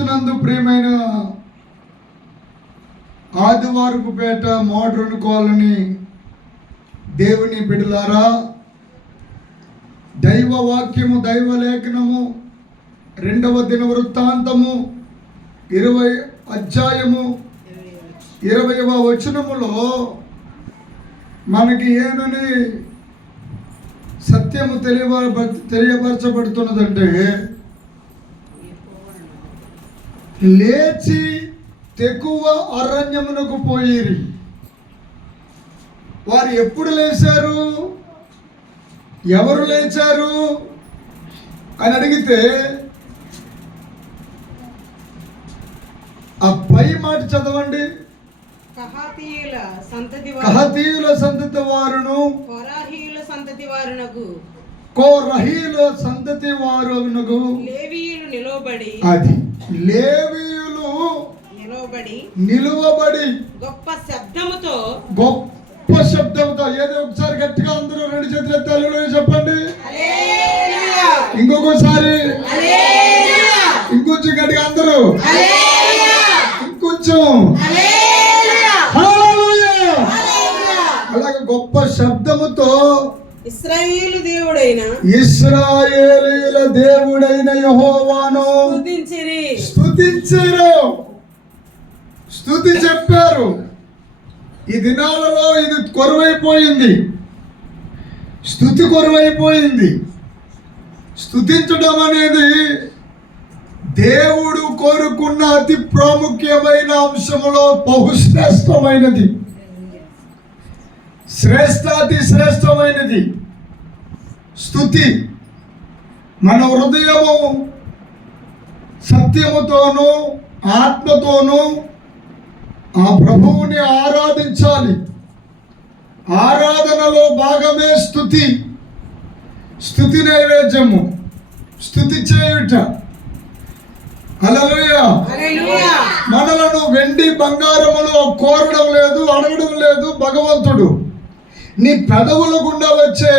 క్రీస్తునందు ప్రియమైన ఆదివారపు పేట modern colony దేవుని బిడ్డలారా, దైవ వాక్యము, దైవ లేఖనము 2వ దినవృత్తాంతము 20 అధ్యాయము 20వ వచనములో మనకి ఏమని సత్యము తెలియపరచబడుతున్నదంటే, లేచి తెగువ అరణ్యమునకు పోయిరి. వారు ఎప్పుడు లేచారు, ఎవరు లేచారు అని అడిగితే ఆ పై మాట చదవండి. కహాతీయుల సంతతి వారును కోరహీయుల సంతతి వారునకు లేవీయులు నిలవబడి, అది లేవీయులు నిలువబడి గొప్ప శబ్దముతో ఏదో ఒకసారి గట్టిగా అందరూ 2 చేతులు ఎత్తాలి చెప్పండి. ఇంకొకసారి ఇంకొంచెం గట్టిగా అందరూ ఇంకొంచెం అలాగే గొప్ప శబ్దముతో ఇశ్రాయేలీయుల దేవుడైన యెహోవాను స్తుతి చెప్పారు. ఈ దినాలలో ఇది కొరువైపోయింది, స్తుతి కొరువైపోయింది. స్తుతించడం అనేది దేవుడు కోరుకున్న అతి ప్రాముఖ్యమైన అంశములో బహుశ్రేష్టమైనది, శ్రేష్టాతి శ్రేష్టమైనది స్తుతి. మన హృదయము సత్యముతోనూ ఆత్మతోనూ ఆ ప్రభువుని ఆరాధించాలి. ఆరాధనలో భాగమే స్తుతి. స్తుతి నైవేద్యము, స్తుతి చేయుట. హల్లెలూయా. మనలను వెండి బంగారములు కోరడం లేదు, అడగడం లేదు భగవంతుడు. నీ పెదవుల గుండా వచ్చే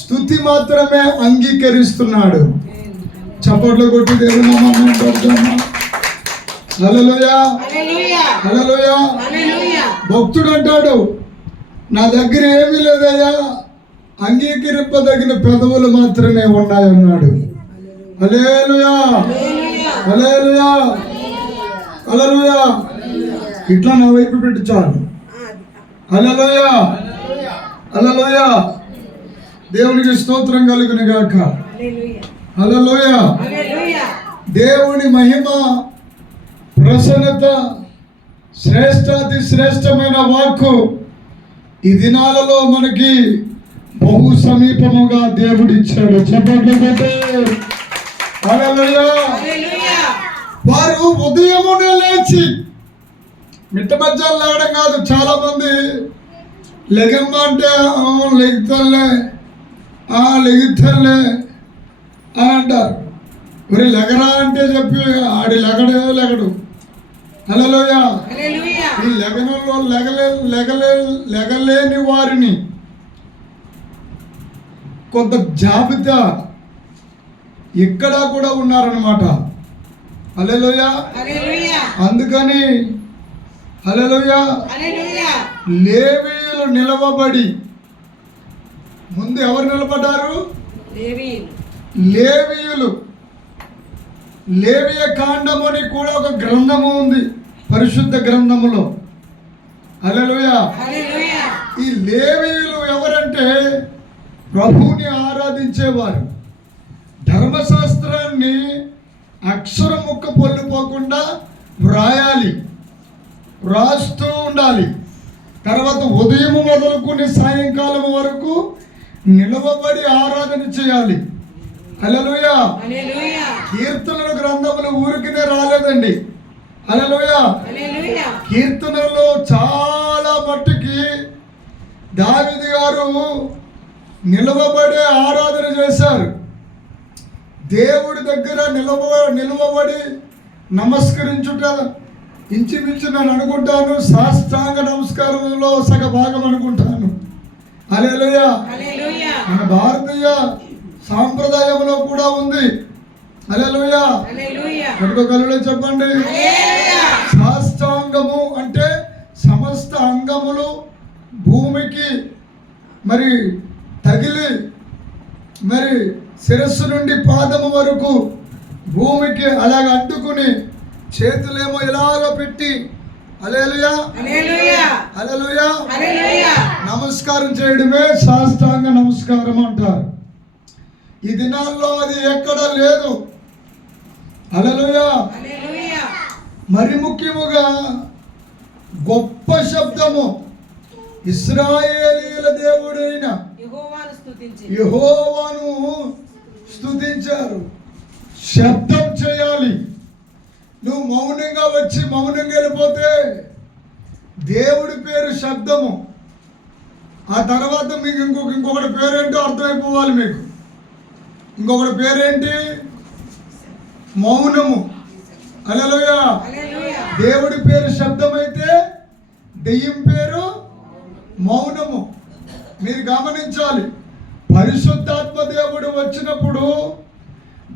స్తుతి మాత్రమే అంగీకరిస్తున్నాడు. చప్పట్లు కొట్టి దేవుని నామమున స్తోత్రం. హల్లెలూయా, హల్లెలూయా. భక్తుడు అంటాడు, నా దగ్గర ఏమీ లేదయ్యా, అంగీకరింపదగిన పెదవులు మాత్రమే ఉన్నాయన్నాడు. హల్లెలూయా, హల్లెలూయా, హల్లెలూయా. ఇట్లా నా వైపు పెట్టి చాలు. హల్లెలూయా, హల్లెలూయా. దేవునికి స్తోత్రం కలుగును గాక. హల్లెలూయా. దేవుని మహిమ, ప్రసన్నత, శ్రేష్టాతి శ్రేష్టమైన వాక్కు ఈ దినాలలో మనకి బహు సమీపముగా దేవుడిచ్చాడు. చెప్పండి. హల్లెలూయా. వారు ఉదయమునే లేచి, మిట్ట మధ్యాహ్నం లేవడం కాదు. చాలా మంది లెగమ్మ అంటే లెగుతలే లెగుతలే అని అంటారు. మరి లెగరా అంటే చెప్పి ఆడి లెగడు. హల్లెలూయా. ఈ లెగనంలో లెగలేని వారిని కొంత జాబితా ఇక్కడ కూడా ఉన్నారన్నమాట. హల్లెలూయా. అందుకని హల్లెలూయా, లేవీయులు నిలవబడి, ముందు ఎవరు నిలబడ్డారు? లేవీయులు. లేవియ కాండము అని కూడా ఒక గ్రంథము ఉంది పరిశుద్ధ గ్రంథములో. హల్లెలూయా. ఈ లేవీయులు ఎవరంటే ప్రభువుని ఆరాధించేవారు. ధర్మశాస్త్రాన్ని అక్షరం ముక్క పొల్లిపోకుండా వ్రాయాలి, వ్రాస్తూ ఉండాలి. తర్వాత ఉదయం మొదలుకుని సాయంకాలం వరకు నిలవబడి ఆరాధన చేయాలి. హల్లెలూయా. కీర్తనల గ్రంథములు ఊరికినే రాలేదండి. హల్లెలూయా. కీర్తనలో చాలా మట్టుకి దావీదు గారు నిలవబడే ఆరాధన చేశారు. దేవుడి దగ్గర నిలవబడి నమస్కరించుట ఇంచుమించు నేను అనుకుంటాను సాష్టాంగ నమస్కారంలో సగ భాగం అనుకుంటాను. హల్లెలూయా. మన భారతీయ సాంప్రదాయంలో కూడా ఉంది. హల్లెలూయా. హల్లెలూయా. కలుగులో చెప్పండి. సాష్టాంగము అంటే సమస్త అంగములు భూమికి మరి తగిలి మరి శిరస్సు నుండి పాదము వరకు భూమికి అలాగ అడ్డుకుని చేతులేమో ఇలాగ పెట్టి హల్లెలూయా హల్లెలూయా. హల్లెలూయా హల్లెలూయా. నమస్కారం చేయడమే సాష్టాంగ నమస్కారం అంటారు. ఈ దినాల్లో అది ఎక్కడా లేదు. హల్లెలూయా. హల్లెలూయా. మరి ముఖ్యముగా గొప్ప శబ్దము ఇశ్రాయేలీయుల దేవుడైన యెహోవాను స్తుతించి యెహోవాను స్తుతించారు. శబ్దం చేయాలి. నువ్వు మౌనంగా వచ్చి మౌనంగా వెళ్ళిపోతే దేవుడి పేరు శబ్దము. ఆ తర్వాత మీకు ఇంకొకటి పేరేంటో అర్థమైపోవాలి. మీకు ఇంకొకటి పేరేంటి? మౌనము. హల్లెలూయా. హల్లెలూయా. దేవుడి పేరు శబ్దం అయితే దెయ్యం పేరు మౌనము. మీరు గమనించాలి. పరిశుద్ధాత్మ దేవుడు వచ్చినప్పుడు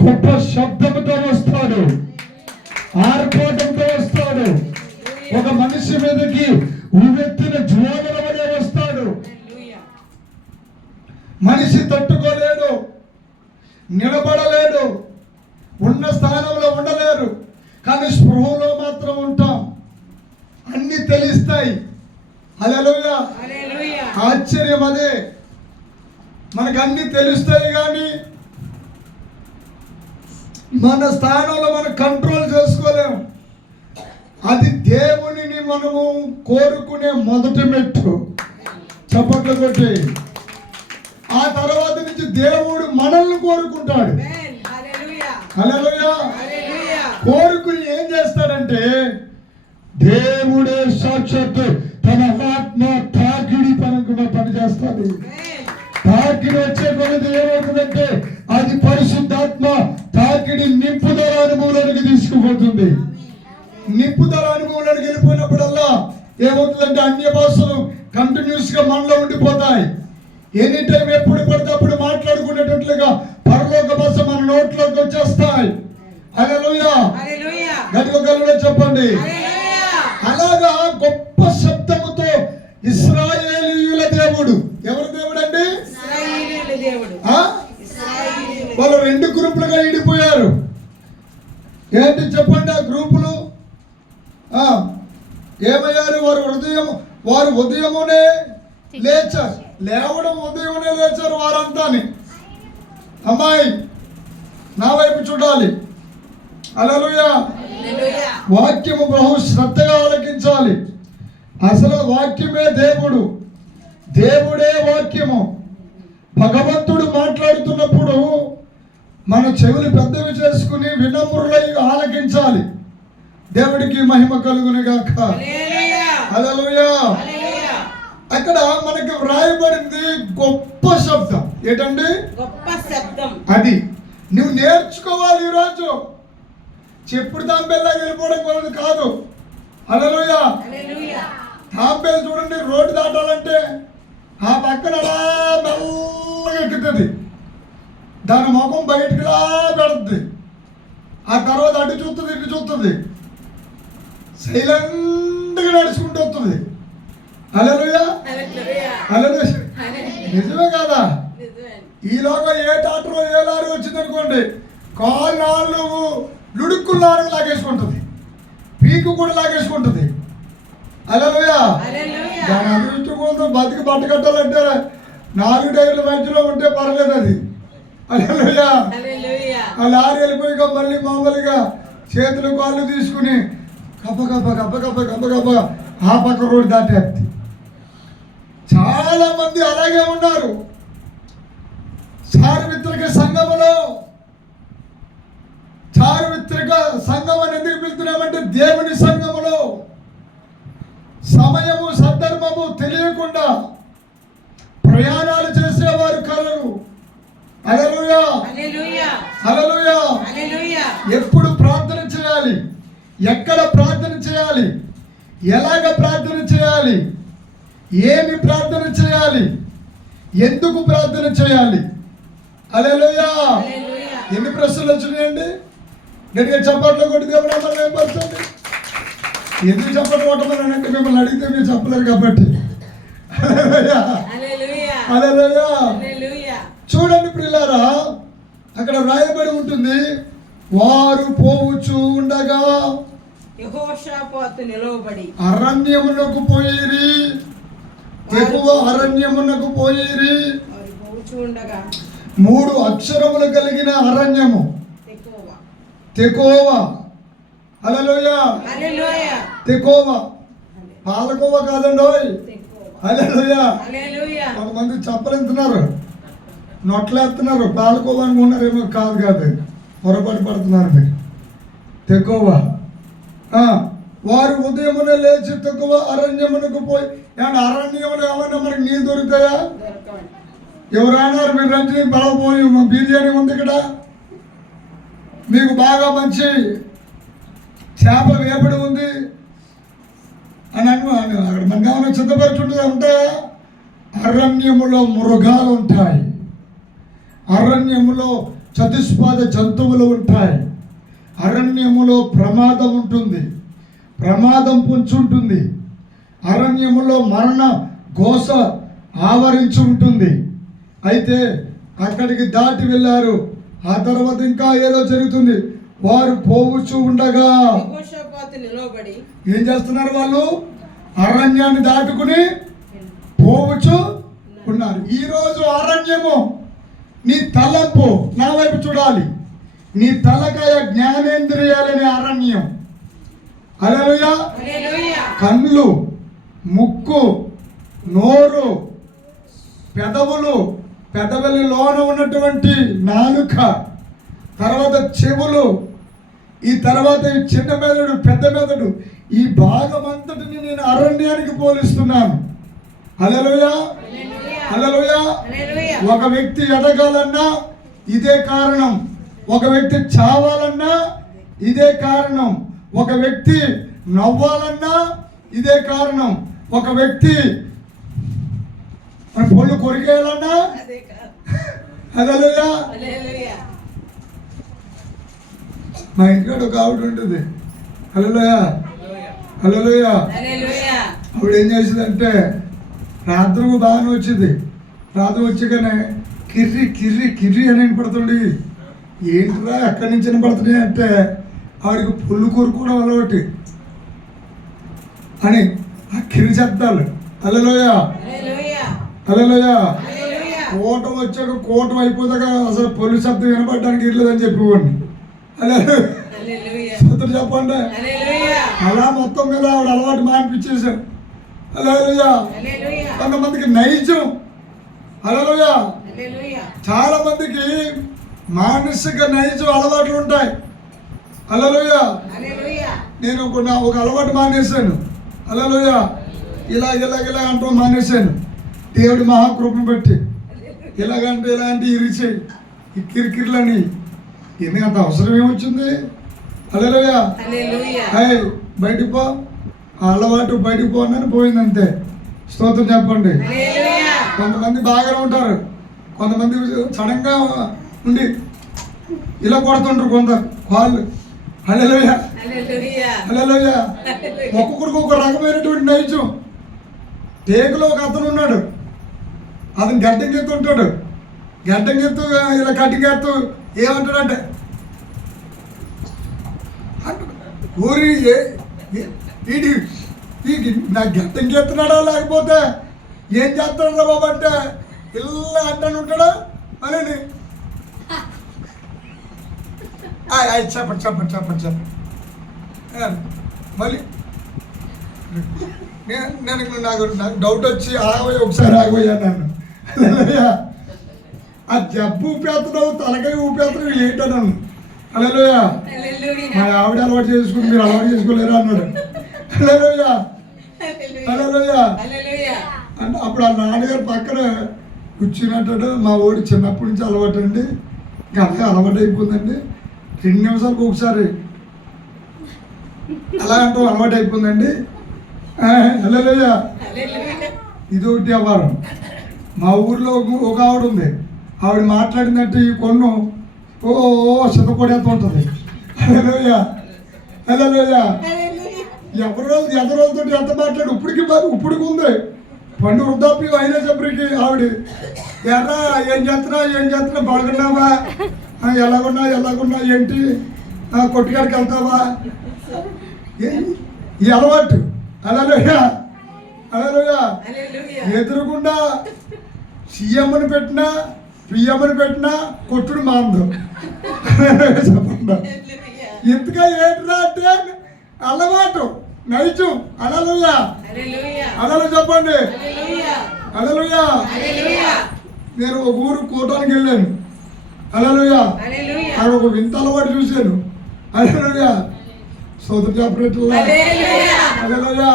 గొప్ప శబ్దంతో వస్తాడు, ఆర్భాటంతో వస్తాడు. ఒక మనిషి మీదకి ఉవ్వెత్తిన జ్వాలల వలె వస్తాడు. హల్లెలూయా. మనిషి తట్టుకోలేడు, నిలబడలేడు, ఉన్న స్థానంలో ఉండలేరు. కానీ స్పృహలో మాత్రం ఉంటాం. అన్ని తెలుస్తాయి. హల్లెలూయా. హల్లెలూయా. ఆశ్చర్యం అదే. మనకు అన్ని తెలుస్తాయి కానీ మన స్థానంలో మనం కంట్రోల్ చేసుకోలేము. అది దేవునిని మనము కోరుకునే మొదటి మెట్టు. చప్పట్లు కొట్టి ఆ తర్వాత నుంచి దేవుడు మనల్ని కోరుకుంటాడు. ఆమేన్. హల్లెలూయా. హల్లెలూయా. హల్లెలూయా. కోరుకుని ఏం చేస్తాడంటే దేవుడే సాక్షాత్తు తన ఆత్మ తాకిడి పని చేస్తాడు. ఆమేన్. తాకిడి వచ్చే కొలది ఏమవుతుందంటే అది పరిశుద్ధాత్మ తాకిడి నింపుదల అనుభవంలోనికి తీసుకుపోతుంది. నింపుదల అనుభవంలోనికి వెళ్ళిపోయినప్పుడల్లా ఏమవుతుందంటే అన్య భాషలు కంటిన్యూస్ గా మనలో ఉండిపోతాయి. ఎనీ టైం ఎప్పుడు పడితే అప్పుడు మాట్లాడుకునేటట్లుగా పరలోక భాష మన నోట్లోకి వచ్చేస్తాయి. హల్లెలూయా. హల్లెలూయా. గట్టిగా చెప్పండి. హల్లెలూయా. అలాగా గొప్ప శబ్దముతో ఇశ్రాయేలీయుల దేవుడు. ఎవరి దేవుడు అండి? ఇశ్రాయేలీయుల దేవుడు. ఇశ్రాయేలీయుల వాళ్ళు రెండు గ్రూపులుగా విడిపోయారు. ఏంటి చెప్పండి ఆ గ్రూపులు? ఏమయ్యారు? వారు ఉదయమునే లేచారు. లేవడం ఉదయమునే లేచారు వారంతాని. అమ్మాయి నా వైపు చూడాలి. హల్లెలూయా. హల్లెలూయా. వాక్యము బహు శ్రద్ధగా ఆలకించాలి. అసలు వాక్యమే దేవుడు, దేవుడే వాక్యము. భగవంతుడు మాట్లాడుతున్నప్పుడు మన చెవులు పెద్దవి చేసుకుని వినమ్రులై ఆలకించాలి. దేవుడికి మహిమ కలుగును గాక. హల్లెలూయా. హల్లెలూయా. హల్లెలూయా. అక్కడ మనకి వ్రాయబడింది గొప్ప శబ్దం. ఏంటండి? గొప్ప శబ్దం. అది నువ్వు నేర్చుకోవాలి. ఈరోజు చెప్పుడు తాంబేలా వెళ్ళిపోవడం కొలది కాదు. హల్లెలూయా. హల్లెలూయా. తాంబేలు చూడండి, రోడ్డు దాటాలంటే ఆ పక్కన అలా మెల్లగా ఎక్కుతుంది. దాని ముఖం బయటికి ఇలా పెడుతుంది. ఆ తర్వాత అటు చూస్తుంది, ఇటు చూస్తుంది, సైలెంట్గా నడుచుకుంటూ వస్తుంది. హల్లెలూయా. హల్లెలూయా. హల్లెలూయా. నిజమే కదా? నిజమే. ఈలోగా ఏ టాటరో ఏ లారీ వచ్చిందనుకోండి, కాళ్ళు లుడుక్కులు లారీ లాగేసుకుంటుంది, పీకు కూడా లాగేసుకుంటుంది. హల్లెలూయా. హల్లెలూయా. దాని అదృష్టం కోసం బతికి బట్ట కట్టాలంటే 4 టైర్ల మధ్యలో ఉంటే పర్లేదు అది. హల్లెలూయా. హల్లెలూయా. ఆ లారీ వెళ్ళిపోయి మళ్ళీ మామూలుగా చేతులు కాళ్ళు తీసుకుని గబ్బ గబ్బ గబ్బ గబ్బ గబ్బ గబ్బ ఆ పక్క రోడ్డు దాటేస్తుంది. చాలా మంది అలాగే ఉన్నారు. సార్వత్రిక సంఘములో, సార్వత్రిక సంఘం అని ఎందుకు పిలుస్తున్నామంటే దేవుని సంఘములో సమయము సందర్భము తెలియకుండా ప్రయాణాలు చేసేవారు కలరు. హల్లెలూయా. హల్లెలూయా. హల్లెలూయా. హల్లెలూయా. ఎప్పుడు ప్రార్థన చేయాలి, ఎక్కడ ప్రార్థన చేయాలి, ఎలాగ ప్రార్థన చేయాలి, ఏమి ప్రార్థన చేయాలి, ఎందుకు ప్రార్థన చేయాలి. హల్లెలూయా. హల్లెలూయా. ఎన్ని ప్రశ్నలు వచ్చినాయండి? గట్టిగా చప్పట్లు కొట్టి దేవుడు నామాన్ని మహిమపరచండి. ఎందుకు చప్పట్లు కొట్టమని అంటే మిమ్మల్ని అడిగితే మీరు చెప్పలేరు కాబట్టి. హల్లెలూయా. హల్లెలూయా. హల్లెలూయా. హల్లెలూయా. చూడండి ప్రియులారా, అక్కడ రాయబడి ఉంటుంది, వారు పోవచ్చు ఉండగా యెహోషాపాతు నిలవబడి అరణ్యమునకు పోయిరి. ఎక్కువ అరణ్యమునకు పోయిరి. వారు పోవచ్చు ఉండగా 3 అక్షరములు కలిగిన అరణ్యము తెకోవ. తెకోవా. హల్లెలూయా. హల్లెలూయా. తెకోవా. పాలకోవ కాదండోయ్. తెకోవ. హల్లెలూయా. హల్లెలూయా. కొంతమంది చెప్పలేస్తున్నారు, నొట్లేస్తున్నారు, పాలకోవ అనుకున్నారేమో. కాదు, పొరపాటు పడుతున్నారు మీరు. తెకోవా. వారు ఉదయమున లేచి తెకోవ అరణ్యమునకు పోయి. ఏమన్నా అరణ్యములు ఏమన్నా మనకి నీళ్ళు దొరుకుతాయా? దొరకవండి. ఎవరైనా మీరు రంజని బలపోయి బిర్యానీ ఉంది ఇక్కడ, మీకు బాగా మంచి చేప వేపడి ఉంది అని అక్కడ మనకి ఏమైనా సిద్ధపరచుంటే ఉంటాయా? అరణ్యములో మృగాలు ఉంటాయి, అరణ్యములో చతుష్పాద జంతువులు ఉంటాయి, అరణ్యములో ప్రమాదం ఉంటుంది, ప్రమాదం పొంచుంటుంది, అరణ్యములో మరణ ఘోష ఆవరించి ఉంటుంది. అయితే అక్కడికి దాటి వెళ్ళారు. ఆ తర్వాత ఇంకా ఏదో జరుగుతుంది. వారు పోవచ్చు ఉండగా యెహోషాపాతు నిలవబడి ఏం చేస్తున్నారు? వాళ్ళు అరణ్యాన్ని దాటుకుని పోవచ్చు ఉన్నారు. ఈరోజు అరణ్యము నీ తలంపు నా వైపు చూడాలి. నీ తలకాయ జ్ఞానేంద్రియాలని అరణ్యం. హల్లెలూయా. హల్లెలూయా. కళ్ళు, ముక్కు, నోరు, పెదవులు, పెదవులలోన ఉన్నటువంటి నాలుక, తర్వాత చెవులు, ఈ తర్వాత ఈ చిన్న మెదడు, పెద్ద మెదడు, ఈ భాగం అంతటిని నేను అరణ్యానికి పోలిస్తున్నాను. హల్లెలూయా. హల్లెలూయా. హల్లెలూయా. ఒక వ్యక్తి ఎదగాలన్నా ఇదే కారణం, ఒక వ్యక్తి చావాలన్నా ఇదే కారణం, ఒక వ్యక్తి నవ్వాలన్నా ఇదే కారణం, ఒక వ్యక్తి పొళ్ళు కొరికేయాలన్నా. అదే కాదు. హల్లెలూయా. హల్లెలూయా. మా ఇంటికాడ ఒక ఆవిడ ఉంటుంది. హల్లెలూయా. హల్లెలూయా. హల్లెలూయా. ఆవిడ ఏం చేసిందంటే రాత్రికి బాగానే వచ్చింది. రాత్రి వచ్చాకనే కిర్రి కిర్రి కిర్రి అని వినపడుతుంది. ఏంటిరా ఎక్కడి నుంచి వినపడుతున్నాయి అంటే ఆవిడకి పుల్లు కోరుకోవడం అలవాటి అని ఆ కిర్రి శబ్దాలు. హల్లెలూయా. హల్లెలూయా. హల్లెలూయా. హల్లెలూయా. కోటం వచ్చాక కోటం అయిపోతాక అసలు పొల్లు శబ్దం వినపడడానికి ఇర్లేదని చెప్పేవాడిని. హల్లెలూయా. హల్లెలూయా. స్తోత్రం చెప్పండి. హల్లెలూయా. అలా మొత్తం మీద ఆవిడ అలవాటు మానిపించేశారు. హల్లెలూయా. హల్లెలూయా. కొంతమందికి నైజం. హల్లెలూయా. హల్లెలూయా. చాలా మందికి మానసిక నైజం అలవాట్లు ఉంటాయి. హల్లెలూయా. హల్లెలూయా. నేను ఒక అలవాటు మానేశాను. హల్లెలూయా. ఇలా అంటూ మానేశాను. దేవుడి మహాకృపను బట్టి ఇలాగంటే ఇలాంటి ఇరిచే ఈ కిరికిర్లని ఎందుకంత అవసరం ఏమొచ్చింది? హల్లెలూయా. హల్లెలూయా. హాయ్ బయటికి పో, ఆ అలవాటు బయటికి పోనని పోయింది అంతే. స్తోత్రం చెప్పండి. హల్లెలూయా. కొంతమంది బాగానే ఉంటారు, కొంతమంది సడన్గా ఉండి ఇలా కొడుతుంటారు కొందరు వాళ్ళు. హల్లెలూయా. హల్లెలూయా. హల్లెలూయా. ఒక్కొక్కడికి ఒక రకమైనటువంటి నైజం. టేకులో ఒక అతను ఉన్నాడు, అతను గడ్డంగెత్తు ఉంటాడు. గడ్డంగెత్తు ఇలా కట్టింగెత్తు ఏమంటాడంటే ఊరి వీడి వీడి నా గడ్డంగెత్తున్నాడా లేకపోతే ఏం చేస్తాడు రా బాబు అంటే ఇలా అంటాను ఉంటాడా అని చెప్పండి మళ్ళీ నాకు డౌట్ వచ్చి ఆగబోయి ఒకసారి ఆగబోయా అన్నాను. ఆ జబ్బు ఊపేస్తున్నావు తలకాయ ఊపేస్తున్నావు ఏంటన్నాను. హల్లెలూయా. మా ఆవిడ అలవాటు చేసుకుని మీరు అలవాటు చేసుకోలేరా అన్నాడు. హల్లెలూయా. హల్లెలూయా. హల్లెలూయా. అంటే అప్పుడు ఆ నాన్నగారు పక్కన కూర్చున్నట్టు మా ఓడి చిన్నప్పటి నుంచి అలవాటు అండి, ఇంకా అలాగే అలవాటు అయిపోయిందండి. 2 నిమిషాలకు ఒకసారి అలా అంటూ అలవాటు అయిపోయిందండి. హల్లెలూయా. హల్లెలూయా. ఇది ఒకటి వ్యవహారం. మా ఊర్లో ఒక ఆవిడ ఉంది, ఆవిడ మాట్లాడిందంటే ఈ కొన్ను ఓ సిద్ధపడేస్తూ ఉంటుంది. హల్లెలూయా హల్లెలూయా. ఎవరితో ఎంత మాట్లాడు ఇప్పటికి ఉంది పండు వృద్ధాప్యం అయినా చెప్పరికి ఆవిడ ఎర్రా ఏం చేస్తున్నా బాగున్నావా, ఎలాగున్నా ఏంటి, కొట్టుకాడికి వెళ్తావా, ఈ అలవాటు. హల్లెలూయా హల్లెలూయా. ఎదురుగుండా సీఎంని పెట్టినా పిఎంని పెట్టినా కొట్టుడు మాందు. చెప్పండి ఇంతగా ఏంట్రా అంటే అలవాటు నైజం. హల్లెలూయా హల్లెలూయా చెప్పండి. హల్లెలూయా. నేను ఒక ఊరు కూటానికి వెళ్ళాను. హల్లెలూయా. అక్కడ ఒక వింత అలవాటు చూశాను. హల్లెలూయా. సోదరు చెప్పినట్లు హల్లెలూయా.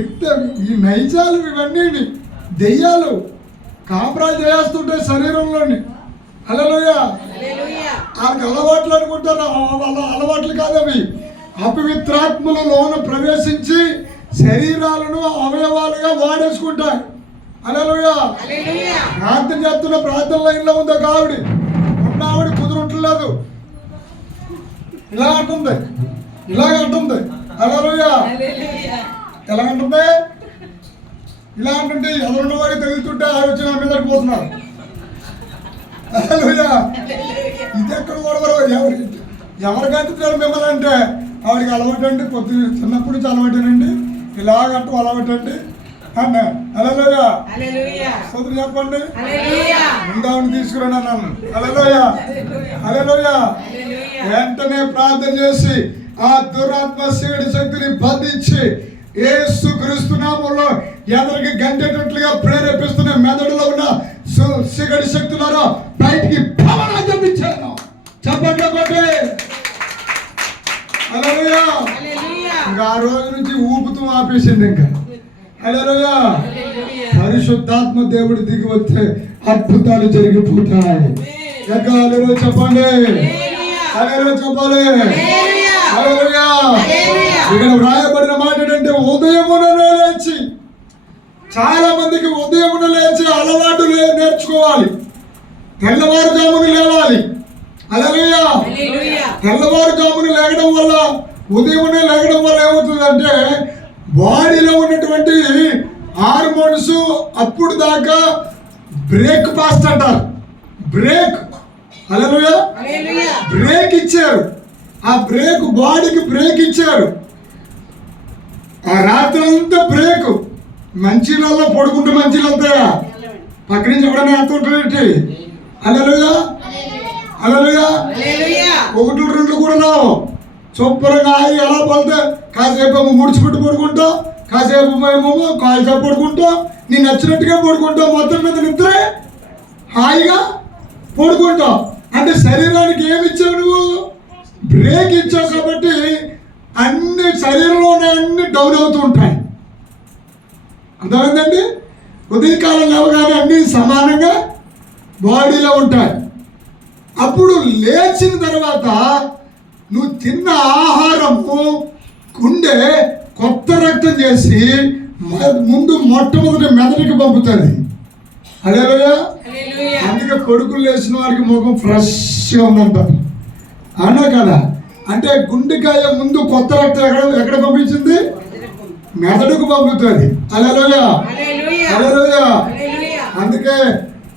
ఎంత ఈ నైజాలు ఇవన్నీ దెయ్యాలు కాపురాలు చేస్తుంటే శరీరంలోని. హల్లెలూయా. వాళ్ళకి అలవాట్లు అనుకుంటారు, వాళ్ళ అలవాట్లు కాదవి. అపవిత్రాత్మలలోన ప్రవేశించి శరీరాలను అవయవాలుగా వాడేసుకుంటాయి. హల్లెలూయా. ప్రార్థన చేస్తున్న ప్రార్థన లైన్లో ఉంది ఒక ఆవిడ. ఉన్న ఆవిడ కుదురుంటలేదు, ఇలాగ అంటుంది. హల్లెలూయా. ఎలాగంటుంది? ఇలా అంటుంటే ఎవరున్న వాడికి తగులుతుంటే ఆవిడ వచ్చి నా మీద పోతున్నారు. హల్లెలూయా. ఇది ఎక్కడ కూడా ఎవరికి అంటున్నారు మిమ్మల్ని అంటే ఆవిడకి అలవాటు అండి, చిన్నప్పటి నుంచి అలవాటేనండి, ఇలాగంటూ అలవాటండి అన్న. హల్లెలూయా. సోదరు చెప్పండి. ముందావిని తీసుకురండి అన్నాను. హల్లెలూయా హల్లెలూయా. వెంటనే ప్రార్థన చేసి ఆ దురాత్మ చీకటి శక్తిని బంధించి యేసు క్రీస్తు నామములో ఎదరికి గంటేటట్లుగా ప్రేరేపిస్తున్న మెదడులో ఉన్న చీకటి శక్తులను బయటికి పవనా చెప్పించాను. చెప్పండి ఒకటి. హల్లెలూయా. ఇంకా ఆ రోజు నుంచి ఊపుతూ ఆపేసింది. ఇంకా హల్లెలూయా. పరిశుద్ధాత్మ దేవుడు దిగి వస్తే అద్భుతాలు జరిగిపోతాయి. హల్లెలూయా చెప్పండి. హల్లెలూయా చెప్పాలి. హల్లెలూయా. ఇక్కడ వ్రాయబడిన మాట ఏంటంటే ఉదయముననే లేచి, చాలా మందికి ఉదయమున లేచి అలవాటు నేర్చుకోవాలి. తెల్లవారుజామున లేవాలి. హల్లెలూయా. తెల్లవారుజామున లేగడం వల్ల, ఉదయమునే లేగడం వల్ల ఏమవుతుందంటే బాడీలో ఉన్నటువంటి హార్మోన్స్ అప్పుడు దాకా బ్రేక్ఫాస్ట్ అంటారు. బ్రేక్. హల్లెలూయా. బ్రేక్ ఇచ్చారు. ఆ బ్రేక్ బాడీకి బ్రేక్ ఇచ్చారు. ఆ రాత్రి అంతా బ్రేక్. మంచిళ్ళల్లో పడుకుంటే మంచిలు వెళ్తాయా? పక్క నుంచి ఎవడన్నా వెళ్తుంటే. హల్లెలూయా హల్లెలూయా. 1 2 కూడా రావు. శుభ్రంగా ఆగి ఎలా పడితే కాసేపు ఏమో ముడిచిపెట్టి పడుకుంటాం, కాసేపు ఏమో కాసేపు పడుకుంటాం, నీ నచ్చినట్టుగా పడుకుంటాం. మొత్తం మీద నిద్రే హాయిగా పడుకుంటాం. అంటే శరీరానికి ఏమి ఇచ్చావు నువ్వు? బ్రేక్ ఇచ్చావు. కాబట్టి అన్ని శరీరంలో అన్ని డౌన్ అవుతూ ఉంటాయి. అర్థమైందండి? ఉదయకాలం లేవగానే అన్ని సమానంగా బాడీలో ఉంటాయి. అప్పుడు లేచిన తర్వాత నువ్వు తిన్న ఆహారము గుండె కొత్త రక్తం చేసి ముందు మొట్టమొదటి మెదడుకి పంపుతుంది. హల్లెలూయా. అందుకే కొడుకులు లేచిన వారికి ముఖం ఫ్రెష్గా ఉందంటారు. అన్నా కదా? అంటే గుండెకాయ ముందు కొత్త రక్తం ఎక్కడ పంపించింది? మెదడుకు పంపుతుంది. హల్లెలూయా హల్లెలూయా. అందుకే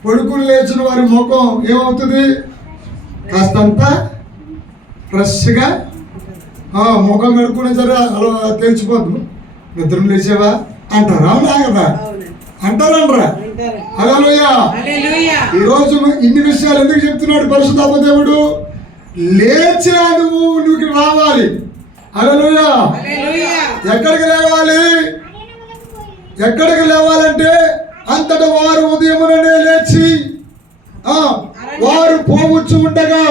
కొడుకులు లేచిన వారి ముఖం ఏమవుతుంది? కాస్తంత ఫ్రెష్గా ముఖం కడుక్కునే సరే అలా తెలిసిపోద్దు. నిద్ర లేచేవా అంటారు. అవునా కదా? అంటారనరా? హల్లెలూయా. ఈరోజు ఇన్ని విషయాలు ఎందుకు చెప్తున్నాడు పరిశుద్ధాత్మ దేవుడు? లేచే నువ్వు రావాలి. హల్లెలూయా. ఎక్కడికి లేవాలి? ఎక్కడికి లేవాలంటే అంతటా వారు ఉదయముననే లేచి వారు పోవచ్చు ఉండగా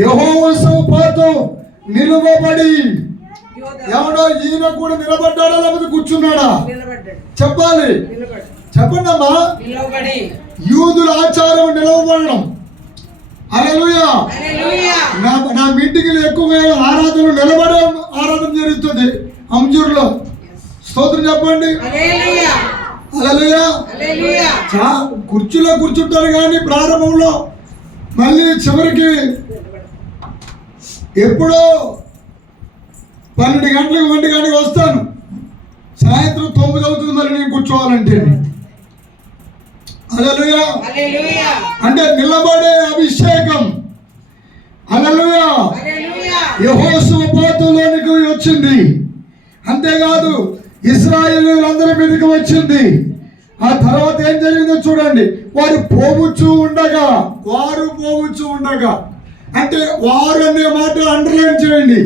యెహోవాతో నిలువబడి. ఎవడో ఈయన కూడా నిలబడ్డాడా లేకపోతే కూర్చున్నాడా? చెప్పాలి. చెప్పండి అమ్మా. యూదుల ఆచారం నిలవబడడం. హల్లెలూయా. నా మీటింగ్లు ఎక్కువగా ఆరాధన నిలబడే ఆరాధన జరుగుతుంది అంజూరులో. స్తోత్రం చెప్పండి. హల్లెలూయా. కుర్చీలో కూర్చుంటారు కానీ ప్రారంభంలో మళ్ళీ చివరికి ఎప్పుడో 12 గంటలకు 1 గంటకి వస్తాను, సాయంత్రం 9 అవుతుంది మళ్ళీ నేను కూర్చోవాలంటే. హల్లెలూయా. హల్లెలూయా. అంటే నిలబడే అభిషేకం. హల్లెలూయా. హల్లెలూయా. యెహోషువ పోతులోనికి వచ్చింది. అంతేకాదు ఇశ్రాయేలీయులందరి మీదకి వచ్చింది. ఆ తర్వాత ఏం జరిగిందో చూడండి. వారు పోవచ్చు ఉండగా అంటే వారు అనే మాట అండర్లైన్ చేయండి.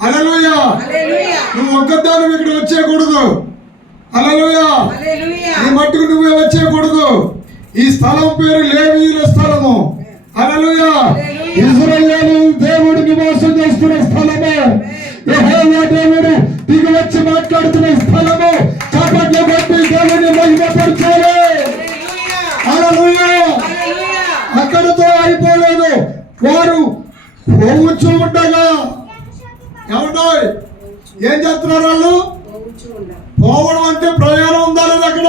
హల్లెలూయా. హల్లెలూయా. నువ్వు ఒక్కదానివి ఇక్కడ వచ్చేయకూడదు. హల్లెలూయా. హల్లెలూయా. నీ మట్టుకు నువ్వే వచ్చేయకూడదు. ఈ స్థలం పేరు లేవీయుల స్థలము. హల్లెలూయా. ఇశ్రాయేలు దేవుడు నివాసం చేస్తున్న స్థలము, యెహోవా దేవుడు దిగి వచ్చి మాట్లాడుతున్న స్థలము. చప్పట్లు కొట్టి దేవుని మహిమపరచాలి. హల్లెలూయా. హల్లెలూయా. అక్కడితో అయిపోలేదు. వారు పోవచ్చు ఉండగా ఏమంటో ఏం చేస్తున్నారు వాళ్ళు? పోవడం అంటే ప్రయాణం ఉందా లేదా అక్కడ?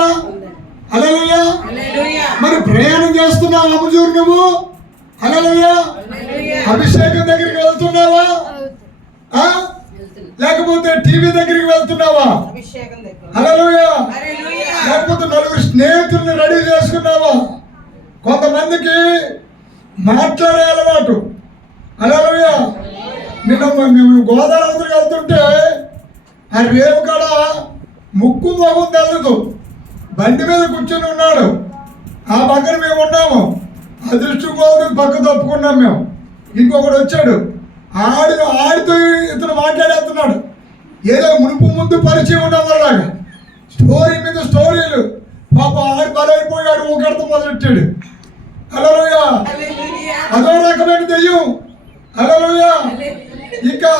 హల్లెలూయా. హల్లెలూయా. మరి ప్రయాణం చేస్తున్నావు అమ్మజూరు నువ్వు? హల్లెలూయా. హల్లెలూయా. అభిషేకం దగ్గరికి వెళ్తున్నావా? లేకపోతే టీవీ దగ్గరికి వెళ్తున్నావా? అభిషేకం దగ్గర. హల్లెలూయా. హల్లెలూయా. లేకపోతే 4 స్నేహితుల్ని రెడీ చేసుకున్నావా? కొంతమందికి మాట్లాడే అలవాటు. హల్లెలూయా. నిన్న మేము గోదావరికి వెళ్తుంటే ఆ రేవు కాడ ముక్కు మొహం తెల్లదు, బండి మీద కూర్చొని ఉన్నాడు. ఆ పక్కన మేము ఉన్నాము. అదృష్టం కోసం పక్క తప్పుకున్నాం మేము. ఇంకొకడు వచ్చాడు, ఆడితో ఇతను మాట్లాడేస్తున్నాడు. ఏదో ముందు పరిచయం ఉండడం వల్లగా స్టోరీ మీద స్టోరీలు. పాప ఆడి బలైపోయాడు, ఒకరితో మొదలెట్టాడు. హల్లెలూయా. హల్లెలూయా. అదో రకమైన దెయ్యం. హల్లెలూయా. ఇంకా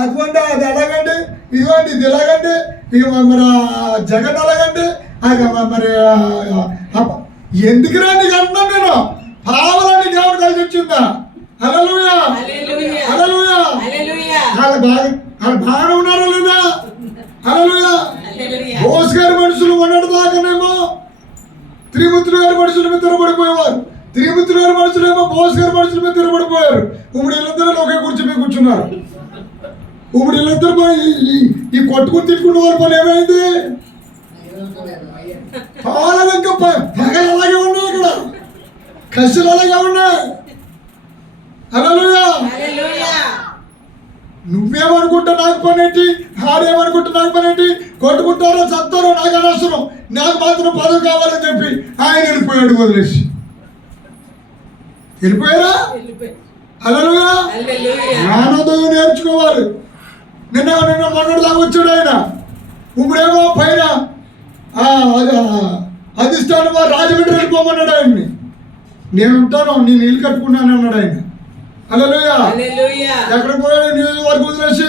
అదిగోండి అది ఎలాగండి, ఇదిగోండి ఇది ఎలాగండి, ఇక మరి జగన్ ఎలాగండి, అది మరి ఎందుకు రండి అంటున్నాను నేను. పావలాంటి దేవుడు కలిసి వచ్చిందా? హల్లెలూయా. హల్లెలూయా. వాళ్ళు బాగా ఉన్నారా లేదా? హల్లెలూయా. బోస్ గారి మనుషులు మొన్నటి దాకానేమో త్రిమూర్తులు గారి మనుషుల మీద తిరగబడిపోయేవారు. త్రిమూర్తులు గారి మనుషులేమో బోస్ గారి మనుషుల మీద తిరగబడిపోయారు. ఇప్పుడు వీళ్ళిద్దరూ ఒకే కుర్చీ మీద కూర్చున్నారు. ఇప్పుడు వీళ్ళిద్దరు ఈ కొట్టుకుని తిట్టుకున్న వాళ్ళ పని ఏమైంది? చాలా ఇంకా పగలు అలాగే ఉన్నాయి, ఇక్కడ కసులు అలాగే ఉన్నాయి. హల్లెలూయా. నువ్వేమనుకుంటా నాకు పనేంటి, ఆడేమనుకుంటా నాకు పనేంటి, కొట్టుకుంటారో చస్తారో నాకు అనవసరం, నాకు మాత్రం పదవి కావాలని చెప్పి ఆయన వెళ్ళిపోయాడు, వదిలేసి వెళ్ళిపోయారా? హల్లెలూయా. జ్ఞానోదయం నేర్చుకోవాలి. నిన్న మొన్నటి దాకా వచ్చాడు ఆయన. ఇప్పుడేమో పైన అధిష్టానం వారు రాజమండ్రి వెళ్ళిపోమన్నాడు ఆయన్ని. నేను ఉంటాను, నేను ఇల్లు కట్టుకున్నాను అన్నాడు ఆయన. హల్లెలూయా. ఎక్కడ పోయాడు? నియోజకవర్గం వదిలేసి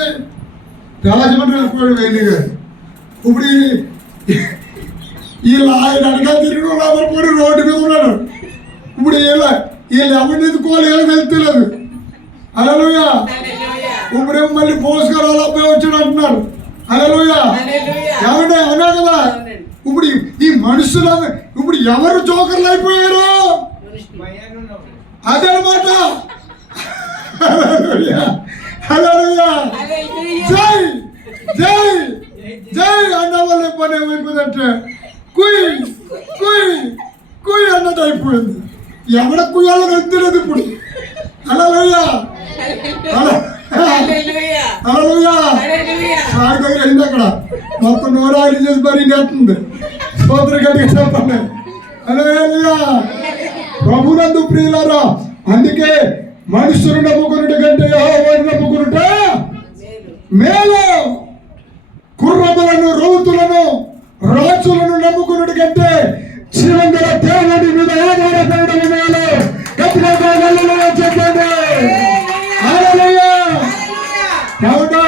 రాజమండ్రి వెళ్ళిపోయాడు వేణి గారు. ఇప్పుడు వీళ్ళు ఆయన అనగా తిరిగి రాబడిపోయి రోడ్డు మీద ఉన్నాడు. ఇప్పుడు వీళ్ళు ఎవరిని ఎదుకోవాలి ఏమో తెలుస్తలేదు. హల్లెలూయా. ఇప్పుడేమో మళ్ళీ బోస్ గారు వాళ్ళ అబ్బాయి వచ్చాడు అంటున్నారు. హల్లెలూయా. ఏమంటే అవునా కదా? ఇప్పుడు ఈ మనుషులు ఇప్పుడు ఎవరు జోకర్లు అయిపోయారు? అదనమాట. హల్లెలూయా. హల్లెలూయా. జై జై జై అన్న వాళ్ళ పని ఏమైపోయిందంటే కుయ్ కుయ్ కుయ్ అన్నట్టు అయిపోయింది. ఎవడ కుయ్యాలో తెలియదు ఇప్పుడు. హల్లెలూయా. హల్లెలూయా. సాగు దగ్గర అయింది అక్కడ మొత్తం నోరాలు చేసి మరి నేస్తుంది. స్తోత్రం గట్టిగా చెప్పండి. హల్లెలూయా. ప్రభునందు ప్రియులారా, అందుకే మనుషులు నమ్ముకున్నట్టు కంటే యెహోవాను నమ్ముకున్నట మేలు. కుర్రములను, రౌతులను, రాజులను నమ్ముకున్నట్టు కంటే జీవంగల దేవుడి మీద ఆధారపడడం మేలు. గట్టిగా హల్లెలూయా చెప్పండి. హల్లెలూయా. కాబట్టి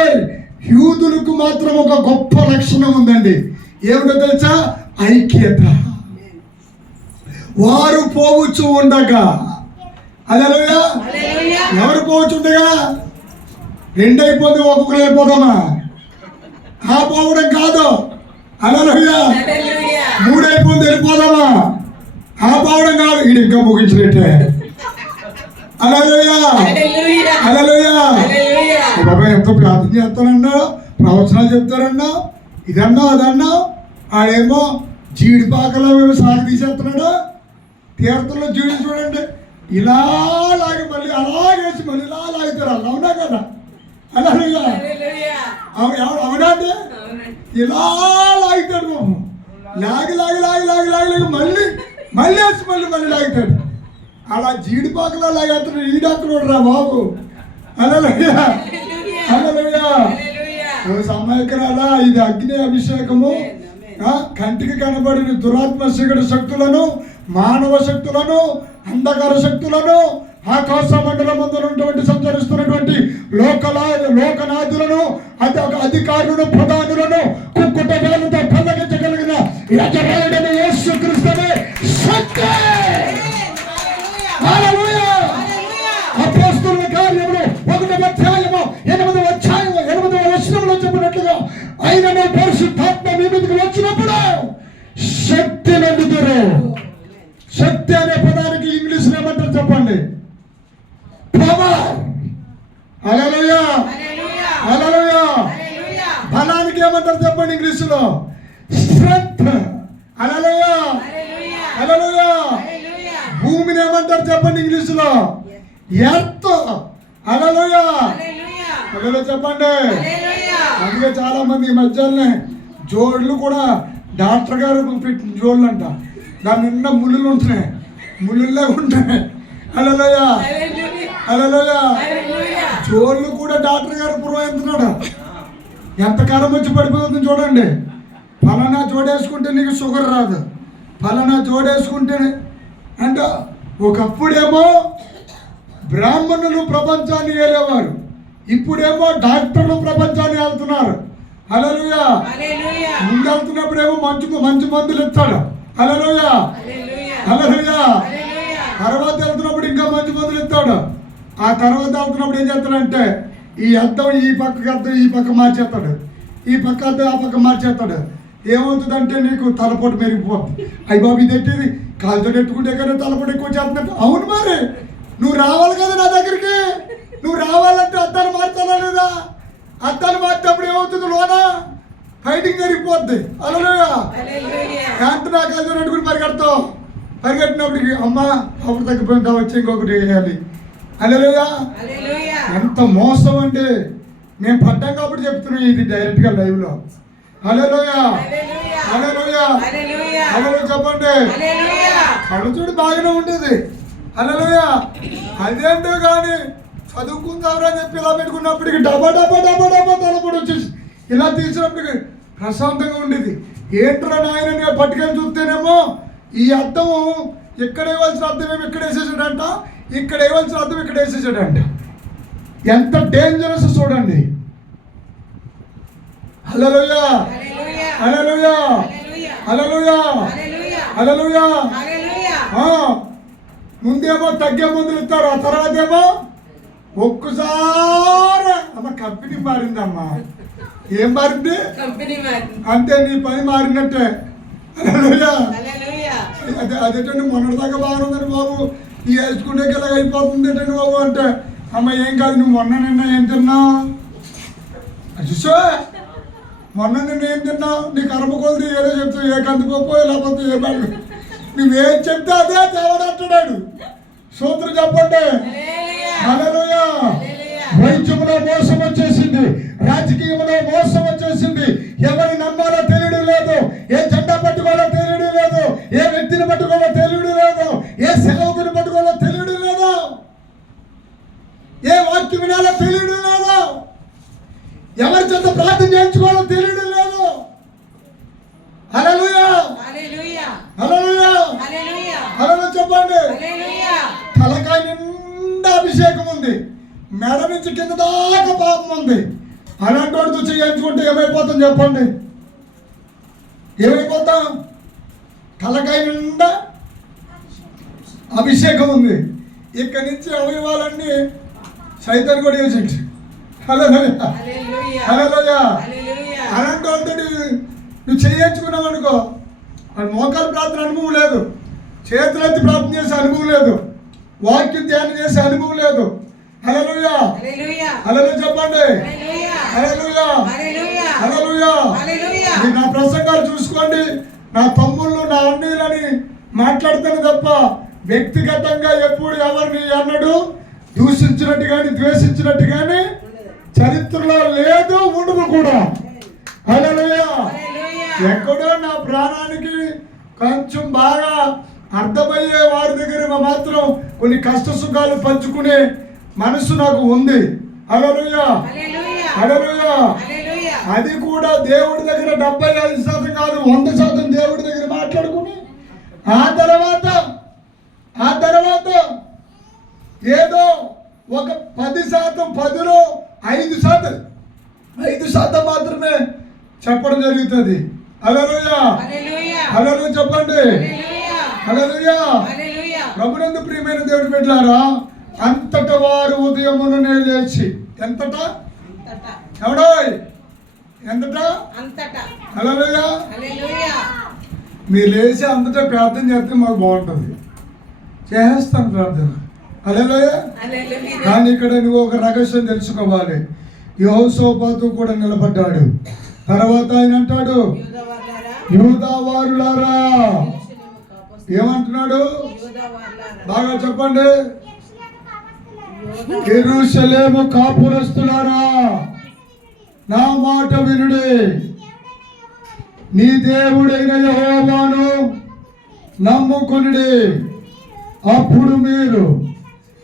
యూదులకు మాత్రం ఒక గొప్ప లక్షణం ఉందండి. ఏమిటో తెలుసా? ఐక్యత. వారు పోవచ్చు ఉండగా. హల్లెలూయా. ఎవరు పోవచ్చు ఉండగా? 2 అయిపోయింది, ఒక్కొక్కరు వెళ్ళిపోతామా? ఆ పోవడం కాదు. హల్లెలూయా. 3 అయిపోయింది, వెళ్ళిపోదామా? ఆ పోవడం కాదు. ఇది ఇంకా ముగించినట్టే. హల్లెలూయా హల్లెలూయా హల్లెలూయా. హల్లెలూయా. బాబా ఎంతో ప్రార్థన చేస్తానన్నా, ప్రవచనాలు చెప్తారన్నా, ఇదన్నా అదన్నా. ఆడేమో జీడిపాకలో సాగు తీసేస్తున్నాడు. తీర్థంలో జీడి చూడండి, ఇలా లాగి మళ్ళీ అలాగేసి మళ్ళీ ఇలా లాగుతారు. అలా అవునా కదా? హల్లెలూయా. హల్లెలూయా. అవునా అండి? ఇలా లాగుతాడు బాబు. లాగి లాగి లాగి లాగి లాగి లాగి మళ్ళీ మళ్ళీ వేసి మళ్ళీ లాగుతాడు. అలా జీడిపాకలో లాగేస్తాడు. ఈ డాక్టర్ రా బాబు. హల్లెలూయా హల్లెలూయా. హల్లెలూయా. సమైక్రాలా, ఇది అగ్ని అభిషేకము. కంటికి కనబడిన దురాత్మ శిఖర శక్తులను, మానవ శక్తులను, అంధకార శక్తులను, ఆకాశ మండలం ఉన్నటువంటి సంచరిస్తున్నటువంటి లోకనాథులను, అధికారులను, ప్రధానులను కుక్కుట వేలతో పల్లగించగలిగిన యజమానుడైన యేసుక్రీస్తునే శక్తి. హల్లెలూయా. అపోస్తలుల కార్యములు 1వ అధ్యాయము 8వ అధ్యాయము 8వ వచనంలో చెప్పినట్లుగా ఆయనను పరిశుద్ధాత్మ మీ మీదకి వచ్చినప్పుడు శక్తి నందుతారు. శక్తి అనే పదానికి ఇంగ్లీష్ ఏమంటారు చెప్పండి? పవర్. హల్లెలూయా హల్లెలూయా. బలానికి ఏమంటారు చెప్పండి ఇంగ్లీషులో? స్ట్రెంగ్త్. హల్లెలూయా హల్లెలూయా. భూమిని ఏమంటారు చెప్పండి ఇంగ్లీషులో? ఎర్త్. హల్లెలూయా హల్లెలూయా చెప్పండి. అందుకే చాలా మంది ఈ మధ్యలోనే జోడ్లు కూడా డాక్టర్ గారు పెట్టిన జోడ్లు అంట, దాని నిండా ముళ్ళులు ఉంటున్నాయి, ముళ్ళుల్లే ఉంటాయి. హల్లెలూయా హల్లెలూయా. జోడ్లు కూడా డాక్టర్ గారు పురోహితున్నాడు. ఎంత కాలం వచ్చి పడిపోతుంది చూడండి. ఫలానా జోడేసుకుంటే నీకు షుగర్ రాదు, ఫలానా జోడేసుకుంటే అంటే. ఒకప్పుడేమో బ్రాహ్మణులు ప్రపంచాన్ని ఏలేవారు, ఇప్పుడేమో డాక్టర్లు ప్రపంచాన్ని వెళ్తున్నారు. హల్లెలూయా. ముందు వెళ్తున్నప్పుడేమో మంచి మందులు ఇస్తాడు. హల్లెలూయా హల్లెలూయా. తర్వాత వెళ్తున్నప్పుడు ఇంకా మంచి మందులు ఇస్తాడు. ఆ తర్వాత వెళ్తున్నప్పుడు ఏం చేస్తాడంటే ఈ అద్దం ఈ పక్కకి అద్దం ఈ పక్క మార్చేస్తాడు, ఈ పక్క అద్దం ఆ పక్క మార్చేస్తాడు. ఏమవుతుందంటే నీకు తలపోటు మెరిగిపోతుంది. అయ్యి బాబు ఇదేంటిది, కాలుతో నెట్టుకుంటే కానీ తలపోటు ఎక్కువ చేస్తున్నట్టు. అవును మరి, నువ్వు రావాలి కదా నా దగ్గరికి. నువ్వు రావాలంటే అద్దాలు మార్చాలా లేదా? అద్దాలు మార్చేటప్పుడు ఏమవుతుంది, లోన ఫైటింగ్ జరిగిపోద్ది. హల్లెలూయా. ఎంత నా కాలుతో నెట్టుకుని పరిగెడతావు, పరిగెట్టినప్పటికి అమ్మ అప్పుడు తగ్గిపోయిందా వచ్చి ఇంకొకటి వేయాలి. హల్లెలూయా. ఎంత మోసం అండి. మేము పడ్డాం కాబట్టి చెప్తున్నాం ఇది డైరెక్ట్గా లైవ్లో. హల్లెలూయా హల్లెలూయా హల్లెలూయా చెప్పండి. కడుచుడు బాగానే ఉండేది. హల్లెలూయా. అదేంటో కానీ చదువుకుందామని చెప్పి ఇలా పెట్టుకున్నప్పటికి డబ్బా డబ్బా డబ్బా డబ్బా తలపడి వచ్చేసి ఇలా తీసినప్పటికి ప్రశాంతంగా ఉండేది. ఏంట్రా నాయన నేను పట్టుకొని చూస్తేనేమో ఈ అద్దము ఇక్కడ వేయవలసిన అద్దం ఏమి ఇక్కడ వేసేసాడంట, ఇక్కడ వేయవలసిన అద్దం ఇక్కడ వేసేసాడంట. ఎంత డేంజరస్ చూడండి. హల్లెలూయా హల్లెలూయా హల్లెలూయా హల్లెలూయా. ముందేమో తగ్గే మందులు ఇస్తారు, ఆ తర్వాత ఏమో ఒక్కసారి అమ్మ కంపెనీ మారిందమ్మా. ఏం మారింది? అంతే, నీ పని మారినట్టే. అదేటండి మొన్నటిదాకా బాగుందని బాబు, ఈ వేసుకుంటే ఇలాగ అయిపోతుంది ఏంటండి బాబు అంటే, అమ్మ ఏం కాదు, నువ్వు మొన్న నిన్న ఏం తిన్నావు చూసా, మొన్న నిన్న ఏం తిన్నావు, నీకు అరమకొలది ఏదో చెప్తావు, ఏ కందిపప్పు లేకపోతే ఏ బాగు, నువ్వేం చెప్తే అదే తేవడంటున్నాడు. సూత్రం చెప్పండి. హల్లెలూయా. వైద్యంలో మోసం వచ్చేసింది, రాజకీయంలో మోసం వచ్చేసింది. ఎవరిని నమ్మాలో తెలియడం లేదు, ఏ జెండా పట్టుకోవాలో తెలియడం లేదు, ఏ వ్యక్తిని పట్టుకోవాలో తెలియడం లేదు, ఏ సేవకుని పట్టుకోవాలో తెలియడం లేదు, ఏ వాక్యం వినాలో తెలియడం లేదు, ఎవరి చేత ప్రార్థన చేయించుకోవాలో తెలియడం లేదు. హల్లెలూయా హల్లెలూయా హల్లెలూయా చెప్పండి. తలకాయ నిండా అభిషేకం ఉంది, మెడ నుంచి కింద దాకా పాపం ఉంది. అలాంటి వాడితో చేయించుకుంటే ఏమైపోతాం చెప్పండి? ఏమైపోతాం? తలకాయ నిండా అభిషేకం ఉంది, ఇక్కడి నుంచి అవయవాలన్నీ సైతాన్ కూడా వేసేటి. హల్లెలూయా హల్లెలూయా. అలాంటి వాడితో నువ్వు చేయించుకున్నావు అనుకో, మోకాలు ప్రార్థన అనుభవం లేదు, చేతులెత్తి ప్రార్థన చేసే అనుభవం లేదు, వాక్యం ధ్యానం చేసే అనుభవం లేదు. హల్లెలూయా, హల్లెలూయా, హల్లెలూయా చెప్పండి. హల్లెలూయా, హల్లెలూయా, హల్లెలూయా, హల్లెలూయా. హల్లెలూయా. మీరు నా ప్రసంగాలు చూసుకోండి. నా తమ్ముళ్ళు నా అన్నయ్యలని మాట్లాడతాను తప్ప వ్యక్తిగతంగా ఎప్పుడు ఎవరిని అన్నడు దూషించినట్టు కానీ ద్వేషించినట్టు కానీ చరిత్రలో లేదు, ఉండదు కూడా. హల్లెలూయా. హల్లెలూయా. ఎక్కడో నా ప్రాణానికి కొంచెం బాగా అర్థమయ్యే వారి దగ్గర మాత్రం కొన్ని కష్ట సుఖాలు పంచుకునే మనసు నాకు ఉంది. హల్లెలూయా, హల్లెలూయా, హల్లెలూయా. హల్లెలూయా. అది కూడా దేవుడి దగ్గర 75% కాదు, 100% దేవుడి దగ్గర మాట్లాడుకుని ఆ తర్వాత ఏదో ఒక 10%, 10లో 5% మాత్రమే చెప్పడం జరుగుతుంది. హల్లెలూయా, హల్లెలూయా, హల్లెలూయా చెప్పండి. హల్లెలూయా, హల్లెలూయా. హల్లెలూయా. ప్రభునందు ప్రియమైన దేవుడి బిడ్డలారా, అంతట వారు ఉదయముననే లేచి ఎంతటా అంతటా, ఎవడో ఎంతటా అంతటా. హల్లెలూయా. హల్లెలూయా. మీరు లేచి అంతటా ప్రార్థన చేస్తే మాకు బాగుంటుంది, చేస్తాను ప్రార్థన. హల్లెలూయా. హల్లెలూయా. కానీ ఇక్కడ నువ్వు ఒక రహస్యం తెలుసుకోవాలి. యెహోషాపాతు కూడా నిలబడ్డాడు. తర్వాత ఆయన అంటాడు, యూదావారులారా, యూదావారులారా. ఏమంటున్నాడు యూదావారులారా, బాగా చెప్పండి. యెరూషలేము కాపురస్తులారా, నా మాట వినుడి. నీ దేవుడైన యెహోవాను నమ్ముకొనుడి, అప్పుడు మీరు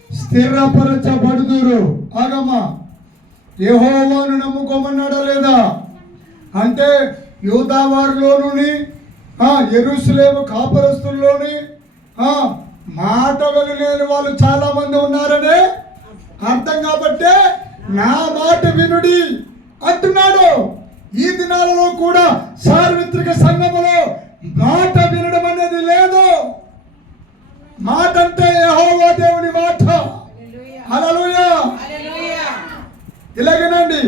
స్థిరపరచబడుదురు. ఆగమ్మా, యెహోవాను నమ్ముకోమన్నాడా లేదా? అంటే యూదావారిలోని యెరూషలేము కాపురస్తుల్లోని మాట వినలేని వాళ్ళు చాలా మంది ఉన్నారనే అర్థం. కాబట్టే నా మాట వినుడి అంటున్నాడు. ఈ దినాలలో కూడా సార్వత్రిక సంఘములో మాట వినడం అనేది లేదు. మాట అంటే యెహోవా దేవుని మాట. హల్లెలూయా, హల్లెలూయా. హల్లెలూయా. ఇలాగేనండి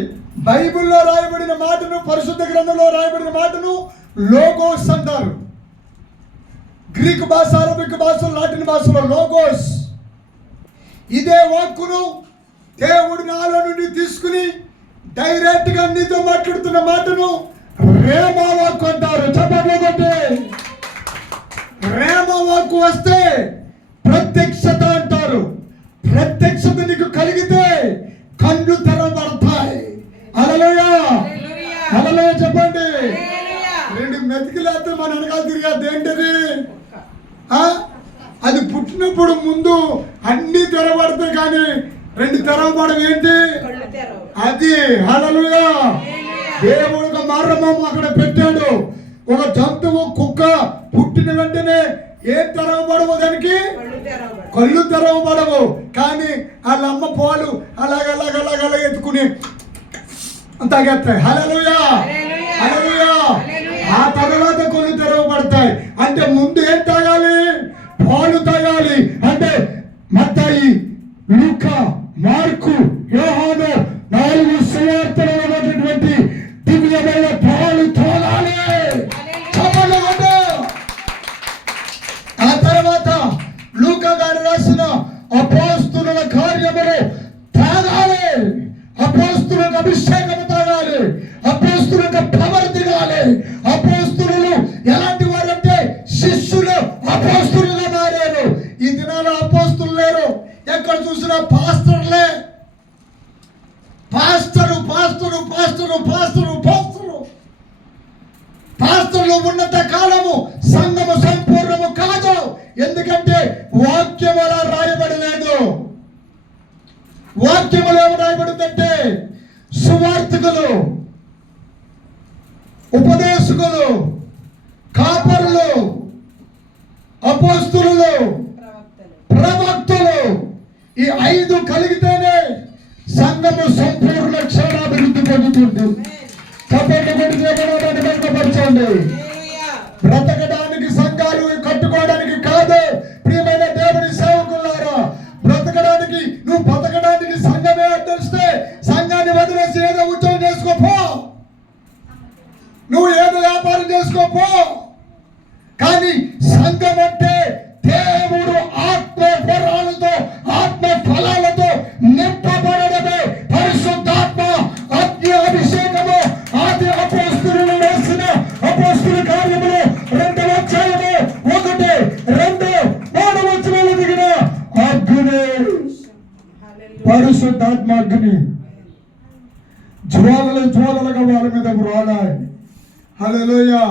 బైబిల్లో రాయబడిన మాటను, పరిశుద్ధ గ్రంథంలో రాయబడిన మాటను లోగోస్ అంటారు. గ్రీక్ భాష, అరబిక్ భాష, లాటిన్ భాషలో లోగోస్. ఇదే వాక్కును దేవుడి నాలో నుండి తీసుకుని డైరెక్ట్ గా నీతో మాట్లాడుతున్న మాటను రేమా వాక్కు అంటారు. చెప్పండి కొట్టి. రేమా వాక్కు వస్తే ప్రత్యక్షత అంటారు. ప్రత్యక్షత నీకు కలిగితే కళ్ళు తెరవబడతాయి. హల్లెలూయా, హల్లెలూయా, హల్లెలూయా చెప్పండి. హల్లెలూయా. 2 మెతుకులేస్తే మన వెనకాల తిరిగేది ఏంటది? అది పుట్టినప్పుడు ముందు అన్ని తెరవబడతాయి, కానీ 2 తెరవబడడం ఏంటి? కళ్ళు తెరవు. అది. హల్లెలూయా. హల్లెలూయా. దేవుడు ఒక మర్మం అక్కడ పెట్టాడు. ఒక జంతువు, కుక్క పుట్టిన వెంటనే ఏం తెరవబడవు, దానికి కళ్ళు తెరవు. కళ్ళు తెరవబడవు. కానీ వాళ్ళ అమ్మ పాలు అలాగ ఎత్తుకుని తాగేస్తాయి. హల్లెలూయా, హల్లెలూయా, హల్లెలూయా. హల్లెలూయా. ఆ తర్వాత కళ్ళు తెరవబడతాయి. అంటే ముందు ఏం తాగాలి? పాలు తాగాలి. అంటే మత్తయి, లూకా, మార్కు, యోహాను 4 సువార్తలలో ఉన్నటువంటి దివ్యమైన పాలు తాగాలి. చెప్పండి కొట్టు. ఆ తర్వాత లూకా గారు రాసిన అపోస్తుల కార్యములు తాగాలి. అపోస్తులకు అభిషేకం తాగాలి. అపోస్తులకు పవర్ దిగాలి. అపోస్తులు ఎలాంటి వారంటే శిష్యులు అపోస్తులుగా మారారు. ఈ దినాల అపోస్తులు లేరు. ఎక్కడ చూసినా పాస్టర్లే. Pastor pastor pastor pastor pastor. పాస్టర్లు ఉన్నంత కాలము సంఘము సంపూర్ణము కాదు. ఎందుకంటే వాక్యం అలా రాయబడలేదు. వాక్యములు ఏమి రాయబడిందంటే సువార్తికులు, ఉపదేశకులు, కాపరులు, అపోస్తులు, ప్రవక్తలు, ఈ 5 కలిగితేనే సంఘము సంపూర్ణ క్షేమాభివృద్ధి పొందుతుంది. కాబట్టి బయటపరచండి. బ్రతకడానికి సంఘాలు కట్టుకోవడానికి కాదు ప్రియమైన దేవుని సేవకులారా. బ్రతకడానికి, నువ్వు బతకడానికి సంఘమే అడ్డొస్తే సంఘాన్ని వదిలేసి ఏదో ఉద్యోగం చేసుకోపో, నువ్వు ఏదో వ్యాపారం చేసుకోపో. కానీ సంఘం అంటే దేవుడు ఆత్మ వరాలతో ఆత్మ ఫలాలతో నింపబడడమే పరిశుద్ధాత్మ అగ్ని అభిషేకము. ఆది అపోస్తలులు రాసిన అపోస్తల కార్యములు 2వ అధ్యాయము 1, 2, 3 వచనాలు దిగిన అగ్ని, పరిశుద్ధాత్మ అగ్ని జ్వాలలుగా వాళ్ళ మీద రాలాయి. హల్లెలూయా,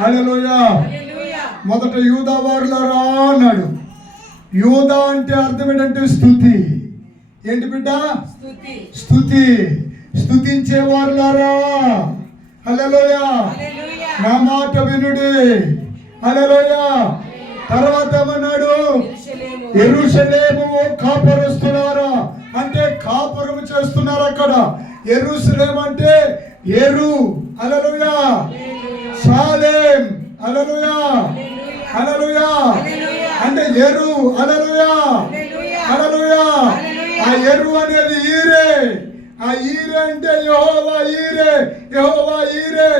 హల్లెలూయా. మొదట యూదా వారులారా అన్నాడు. యూదా అంటే అర్థం ఏంటంటే స్తుతి. ఏంటి బిడ్డ? స్తుతి. స్తుతించే వారులారా. హల్లెలూయా. నా మాట వినుడి. హల్లెలూయా. తర్వాత ఏమన్నాడు? యెరూషలేము కాపురస్తున్నారా అంటే కాపురం చేస్తున్నారు అక్కడ. యెరూషలేం అంటే యెరు, హల్లెలూయా, షాలేం, హల్లెలూయా, హల్లెలూయా అంటే యెరు, హల్లెలూయా, హల్లెలూయా. ఆ యెరు అనేది ఈరే. ఆ ఈరే అంటే యెహోవా ఈరే, యెహోవా ఈరే.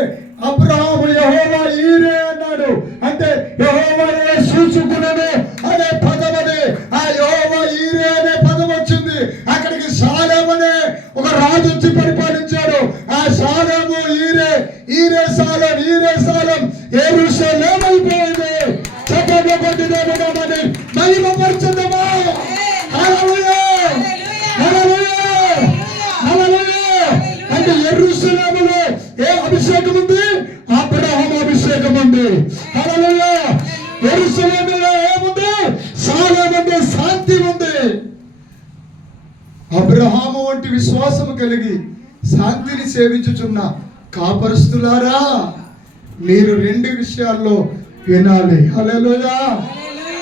అబ్రహాము యెహోవా ఈరే అన్నాడు. అంటే యెహోవానే సూచుకున్నాను అనే పదమని ఆ యెహోవా ఈరే అనే పదం వచ్చింది. అక్కడికి షాలేం అనే ఒక రాజు వచ్చి పరిపాలించాడు. ఆ షాలేము ఈరే, ఈరే సాలం, ఈరే సాలం యెరూషలేం అయిపోయింది. చెప్పండి కొద్ది దేవుని మహిమపరచుదామా. హల్లెలూయా, హల్లెలూయా, హల్లెలూయా. అంటే యెరూషలేములో ఏ అభిషేకం ఉంది? అబ్రహాము అభిషేకం ఉంది. హల్లెలూయా. యెరూషలేములో ఏముంది? షాలేం ఉంది, శాంతి ఉంది. అబ్రహాము వంటి విశ్వాసము కలిగి శాంతిని సేవించుచున్న కాపరస్తులారా, మీరు 2 విషయాల్లో వినాలి. హల్లెలూయా,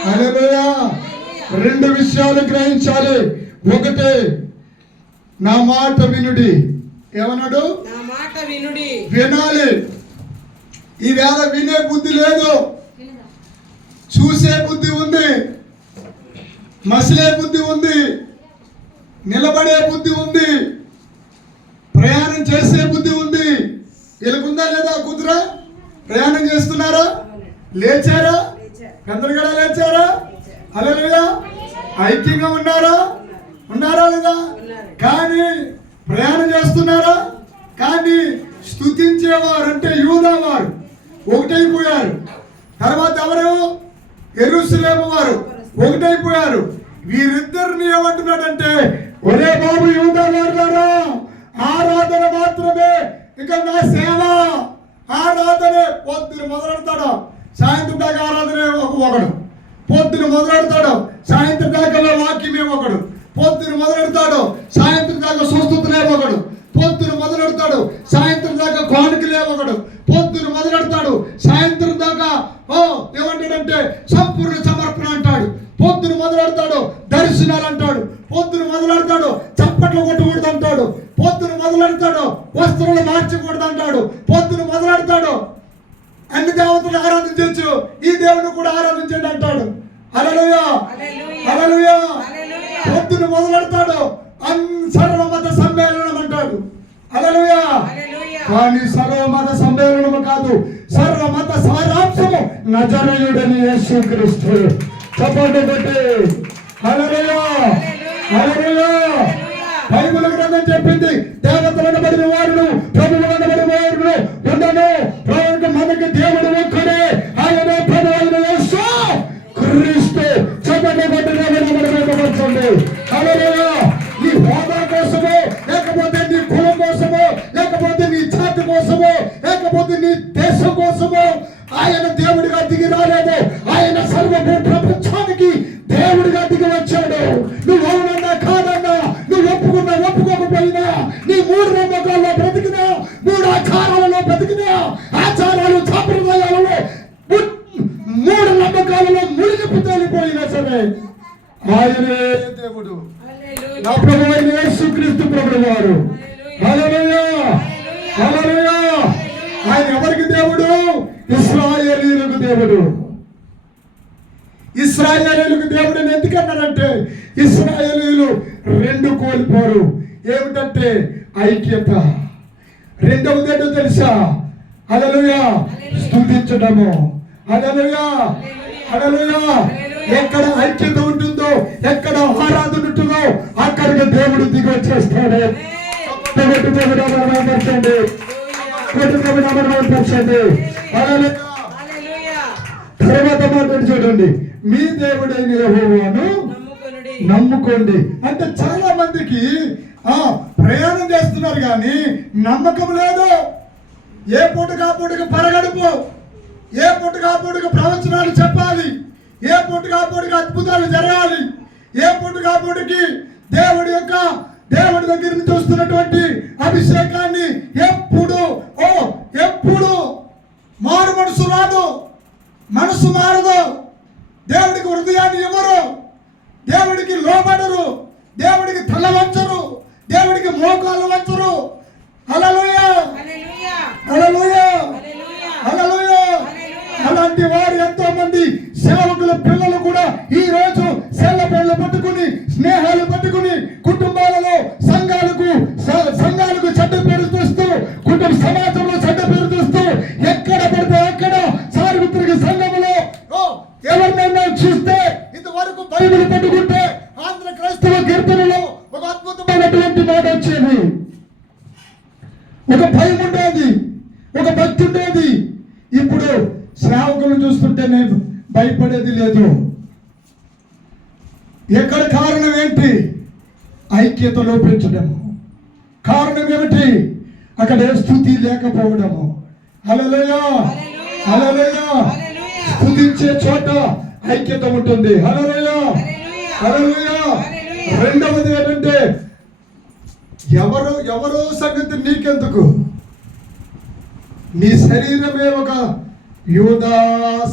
హల్లెలూయా. 2 విషయాలు గ్రహించాలి. ఒకటే, నా మాట వినుడి. ఏమన్నాడు? నా మాట వినుడి. వినాలి. ఈవేళ వినే బుద్ధి లేదు, చూసే బుద్ధి ఉంది, మసిలే బుద్ధి ఉంది, నిలబడే బుద్ధి ఉంది, ప్రయాణం చేసే బుద్ధి ఉంది. వీళ్ళకుందా లేదా? కుదురా? ప్రయాణం చేస్తున్నారా? లేచారా? గందరగడ లేచారా? హల్లెలూయా. ఐక్యంగా ఉన్నారా? ఉన్నారా లేదా? కానీ ప్రయాణం చేస్తున్నారా? కానీ స్తుతించేవారు అంటే యూదా వారు ఒకటైపోయారు. తర్వాత ఎవరు? యెరూషలేము వారు ఒకటైపోయారు. వీరిద్దరిని ఏమంటున్నాడంటే, ఒరే బాబు యూదా వారులారా, ఆరాధన మాత్రమే ఇక నా సేవ. ఆరాధనే పొద్దున మొదలెడతాడు, సాయంత్రం దాకా ఆరాధనే ఒకడు. పొద్దున మొదలెడతాడు, సాయంత్రం దాకా వాక్యమే ఒకడు. పొద్దున మొదలెడతాడు, సాయంత్రం దాకా స్వస్థతలే ఒకడు. పొద్దున మొదలెడతాడు, సాయంత్రం దాకా కానుకలే ఒకడు. పొద్దున మొదలెడతాడు, సాయంత్రం దాకా ఏమంటాడంటే సంపూర్ణ సమర్పణ అంటాడు. పొద్దున మొదలెడతాడు, దర్శనాలు అంటాడు. పొద్దున మొదలెడతాడు, చప్పట్లు కొట్టకూడదు అంటాడు. పొద్దున మొదలెడతాడు, వస్త్రాలు మార్చకూడదు అంటాడు. పొద్దున మొదలెడతాడు, అన్ని దేవతలు ఆరాధించవచ్చు, ఈ దేవుని కూడా ఆరాధించండి అంటాడు. హల్లెలూయా, హల్లెలూయా. పొద్దున మొదలెడతాడు, సర్వమత సమ్మేళనం అంటాడు. హల్లెలూయా. కానీ సర్వమత సమ్మేళనము కాదు, సర్వమత సారాంశము నజరేయుడైన యేసుక్రీస్తు. చప్పట్లు కొట్టి హల్లెలూయా, హల్లెలూయా. బైబిల్ గ్రంథం చెప్పింది, దేవతలు అనబడిన వారును ప్రభువులు అనబడిన వారును ఉండను. మనకి దేవుడు ఒక్కడే, ఆయన ప్రభు అయిన యేసు క్రీస్తు. చప్పట్లు కొట్టి నమ్మకపరచండి. హల్లెలూయా. నీ హోదా కోసమో, లేకపోతే నీ కులం కోసమో, లేకపోతే నీ జాతి కోసమో, లేకపోతే నీ దేశం కోసమో ఆయన దేవుడిగా దిగి రాలేదు. ఆయన సర్వభూ ప్రపంచానికి దేవుడిగా దిగి వచ్చాడు. నువ్వు అవునన్నా కాదన్నా, నువ్వు ఒప్పుకున్నా ఒప్పుకోకపోయినా, నీ 3 నమ్మకాల్లో బ్రతికినా, 3 ఆచారాలలో బ్రతికినా, ఆచారాలు సాంప్రదాయాలలో 3 నమ్మకాలలో మునిగిపు తేలిపోయినా సరే ఆయనే దేవుడు. నా ప్రభు అయిన యేసుక్రీస్తు ప్రభువు వారు. హల్లెలూయా, హల్లెలూయా. ఆయన ఎవరికి దేవుడు? ఇశ్రాయేలీయులకు దేవుడు. ఇశ్రాయేలీయులకు దేవుడు అని ఎందుకన్నారంటే, ఇశ్రాయేలీయులు 2 కోల్పోరు. ఏమిటంటే ఐక్యత. రెండవది ఏంటో తెలుసా? హల్లెలూయా, స్తుతించడము. హల్లెలూయా, హల్లెలూయా. ఎక్కడ ఐక్యత ఉంటుందో, ఎక్కడ ఆరాధన ఉంటుందో అక్కడికి దేవుడు దిగి వచ్చేస్తాడు. తర్వాత మాట చూడండి, మీ దేవుడైన యెహోవాను నమ్ముకోండి. అంటే చాలా మందికి ప్రయాణం చేస్తున్నారు కానీ నమ్మకం లేదు. ఏ పూట కాపూటకు పరగడుపు, ఏ పూట కాపూటకు ప్రవచనాలు చెప్పాలి, ఏ పూట కాపూటకు అద్భుతాలు జరగాలి, ఏ పూట కాపూటకి దేవుడి దగ్గర నుంచి వస్తున్నటువంటి అభిషేకాన్ని ఎప్పుడు మారు మనసు రాదు, మనసు మారదు, దేవుడికి హృదయాన్ని ఇవ్వరు, దేవుడికి లోబడరు, దేవుడికి తల వంచరు, దేవుడికి మోకాలు వంచరు. హల్లెలూయా, హల్లెలూయా, హల్లెలూయా. అలాంటి వారు ఎంతో మంది సేవకుల పిల్లలు కూడా ఈ రోజు సెల్ల పనులు పట్టుకుని, స్నేహాలు పట్టుకుని, కుటుంబాలలో సంఘాలకు చెడ్డ పేరు తెస్తూ, కుటుంబ సమాజంలో చెడ్డ పేరు తెస్తూ, ఎక్కడ పడితే అక్కడ సార్వత్రిక సంఘములో ఎవరినైనా చూస్తే ఇంతవరకు బైబిల్ పట్టుకుంటే ఆంధ్ర క్రైస్తవ కీర్తనలో ఒక అద్భుతమైనటువంటి మాట వచ్చేది. ఒక భయం ఉండేది, ఒక భక్తి ఉండేది. ఇప్పుడు సేవకులు చూస్తుంటే నేను భయపడేది లేదు. ఎక్కడ కారణం ఏంటి? ఐక్యత లోపించడము. కారణం ఏమిటి? అక్కడ ఏ స్తుతి లేకపోవడము. హల్లెలూయా, హల్లెలూయా. స్తుతించే చోట ఐక్యత ఉంటుంది. హల్లెలూయా, హల్లెలూయా. రెండవది ఏంటంటే ఎవరో సంగతి నీకెందుకు? నీ శరీరమే ఒక యూదా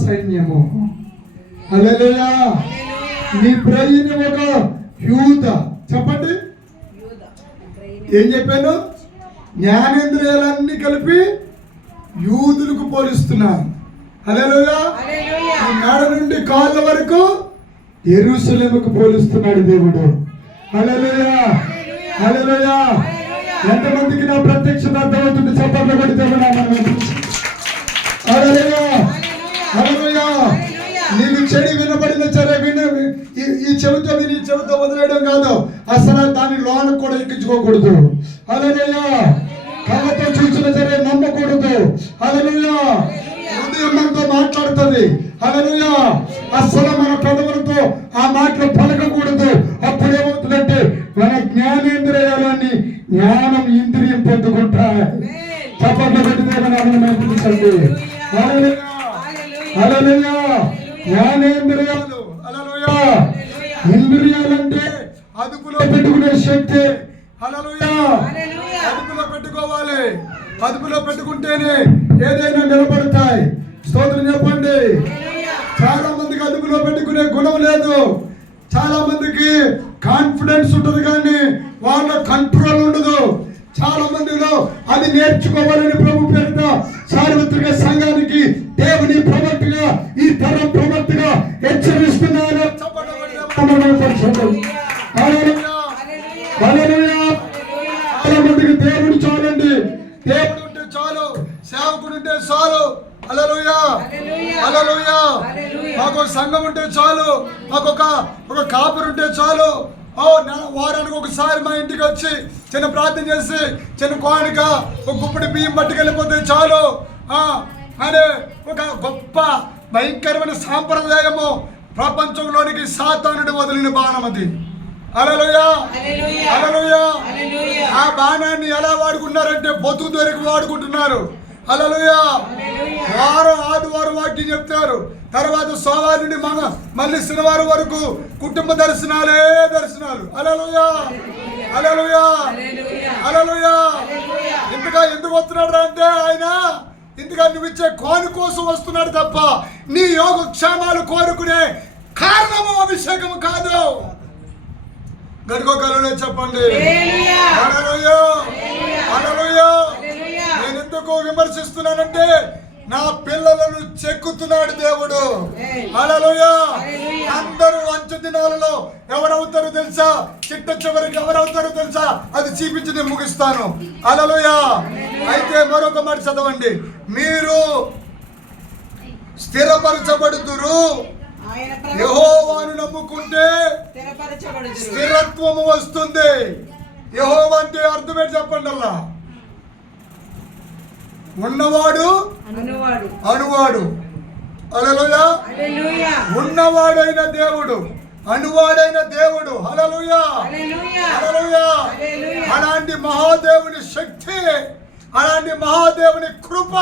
సైన్యము. హల్లెలూయా. నీ బ్రెయిన్ ఒక యూద. చెప్పండి, ఏం చెప్పాను? జ్ఞానేంద్రియాలన్నీ కలిపి యూదులకు పోలిస్తున్నాను. హల్లెలూయా. ఈ మేడ నుండి కాళ్ళ వరకు యెరూషలేముకు పోలిస్తున్నాడు దేవుడు. హల్లెలూయా, హల్లెలూయా. ఎంతమందికి నా ప్రత్యక్షత అర్థమవుతుంది? చప్పట్లు కొడితే హల్లెలూయా, హల్లెలూయా. నీకు చెడి వినబడిన సరే ఈ చెవితో విని చెవితో వదిలేయడం కాదు, అసలు దాని లోన కూడా ఎక్కించుకోకూడదు. హల్లెలూయా. కళ్ళతో చూసిన సరే నమ్మకూడదు. హల్లెలూయా. హృదయం మనతో మాట్లాడుతుంది. హల్లెలూయా. అసలు మన పెదవులతో ఆ మాటలు పలకకూడదు. అప్పుడు ఏమవుతుందంటే మన జ్ఞానేంద్రియాలన్నీ జ్ఞానం ఇంద్రియం పొందుకుంటాయి. చప్పట్లు పెట్టించండి. హల్లెలూయా. జ్ఞానేంద్రియాలు, హల్లెలూయా. ఇంద్రియాలంటే అదుపులో పెట్టుకునే శక్తి. హల్లెలూయా. అదుపులో పెట్టుకోవాలి. అదుపులో పెట్టుకుంటేనే ఏదైనా నిలబడతాయి. స్తోత్రం చెప్పండి. చాలా మందికి అదుపులో పెట్టుకునే గుణం లేదు. చాలా మందికి కాన్ఫిడెన్స్ ఉంటుంది కానీ వాళ్ళ కంట్రోల్ ఉండదు. చాలా మందిలో అది నేర్చుకోవాలని ప్రభు పేరిట సార్వత్రిక సంఘానికి దేవుని ప్రవర్తిగా, ఈ తరం ప్రవర్తిగా హెచ్చరిస్తున్నాను. చాలా మందికి దేవుడు చాలండి. దేవుడు ఉంటే చాలు, సేవకుడు ఉంటే చాలు. హల్లెలూయా, హల్లెలూయా. మాకు సంఘం ఉంటే చాలు, మాకు ఒక కాపురు ఉంటే చాలు. వారానికి ఒకసారి మా ఇంటికి వచ్చి చిన్న ప్రార్థన చేసి చిన్న కోరిక ఒక గుప్పటి బియ్యం పట్టుకెళ్ళిపోతే చాలు అనే ఒక గొప్ప భయంకరమైన సాంప్రదాయము ప్రపంచంలోనికి సాతానుడు వదిలిన బాణం అది. హల్లెలూయా, హల్లెలూయా. ఆ బాణాన్ని ఎలా వాడుకున్నారంటే బతుకు దొరికి వాడుకుంటున్నారు. హల్లెలూయా. ఆదివారం వాక్యం చెప్తారు, తర్వాత సోమవారం నుండి మళ్ళీ శనివారం వరకు కుటుంబ దర్శనాలు. హల్లెలూయా, హల్లెలూయా, హల్లెలూయా. ఇంతగా ఎందుకు వస్తున్నాడు అంటే ఆయన ఇంతగా నువ్వు ఇచ్చే కోని కోసం వస్తున్నాడు తప్ప నీ యోగక్షేమాలు కోరుకునే కారణము అభిషేకం కాదు. గడుకోగలనే చెప్పండి. హల్లెలూయా, హల్లెలూయా. నేను ఎందుకు విమర్శిస్తున్నానంటే నా పిల్లలను చెక్కుతున్నాడు దేవుడు. హల్లెలూయా. అందరూ అంచె దినాలలో ఎవరవుతారో తెలుసా? చిట్ట చివరికి ఎవరవుతారో తెలుసా? అది చూపించి నేను ముగిస్తాను. హల్లెలూయా. అయితే మరొక మాట చదవండి. మీరు స్థిరపరచబడుదురు, ఆయన యెహోవాను నమ్ముకుంటే స్థిరపరచబడుదురు. స్థిరత్వము వస్తుంది. యెహోవా అంటే అర్థమే చెప్పండి. అలా ఉన్నవాడు అనువాడు. అనువాడు. హల్లెలూయా. హల్లెలూయా. ఉన్నవాడైన దేవుడు, అనువాడైన దేవుడు. హల్లెలూయా. హల్లెలూయా. హల్లెలూయా. హల్లెలూయా. అలాంటి మహాదేవుని శక్తి, అలాంటి మహాదేవుని కృప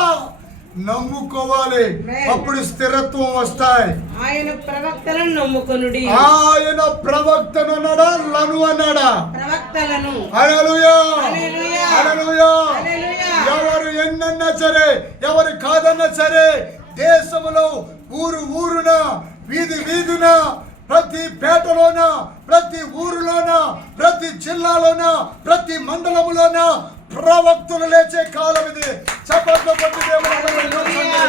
నమ్ముకోవాలి. అప్పుడు స్థిరత్వం వస్తాయి. ఆయన ప్రవక్తలను నమ్ముకొనుడి. ఆయన ప్రవక్తను అన్నాడా, లను అన్నాడా? ప్రవక్తలను. హల్లెలూయా. హల్లెలూయా. హల్లెలూయా. హల్లెలూయా. ఎవరు ఎన్నన్నా సరే, ఎవరు కాదన్నా సరే, దేశములో ఊరు ఊరున, వీధి వీధున, ప్రతి పేటలోన, ప్రతి ఊరులోన, ప్రతి జిల్లాలోన, ప్రతి మండలములోన ప్రవక్తలు లేచే కాలం ఇది. చప్పట్లు కొట్టి దేవుని హల్లెలూయా.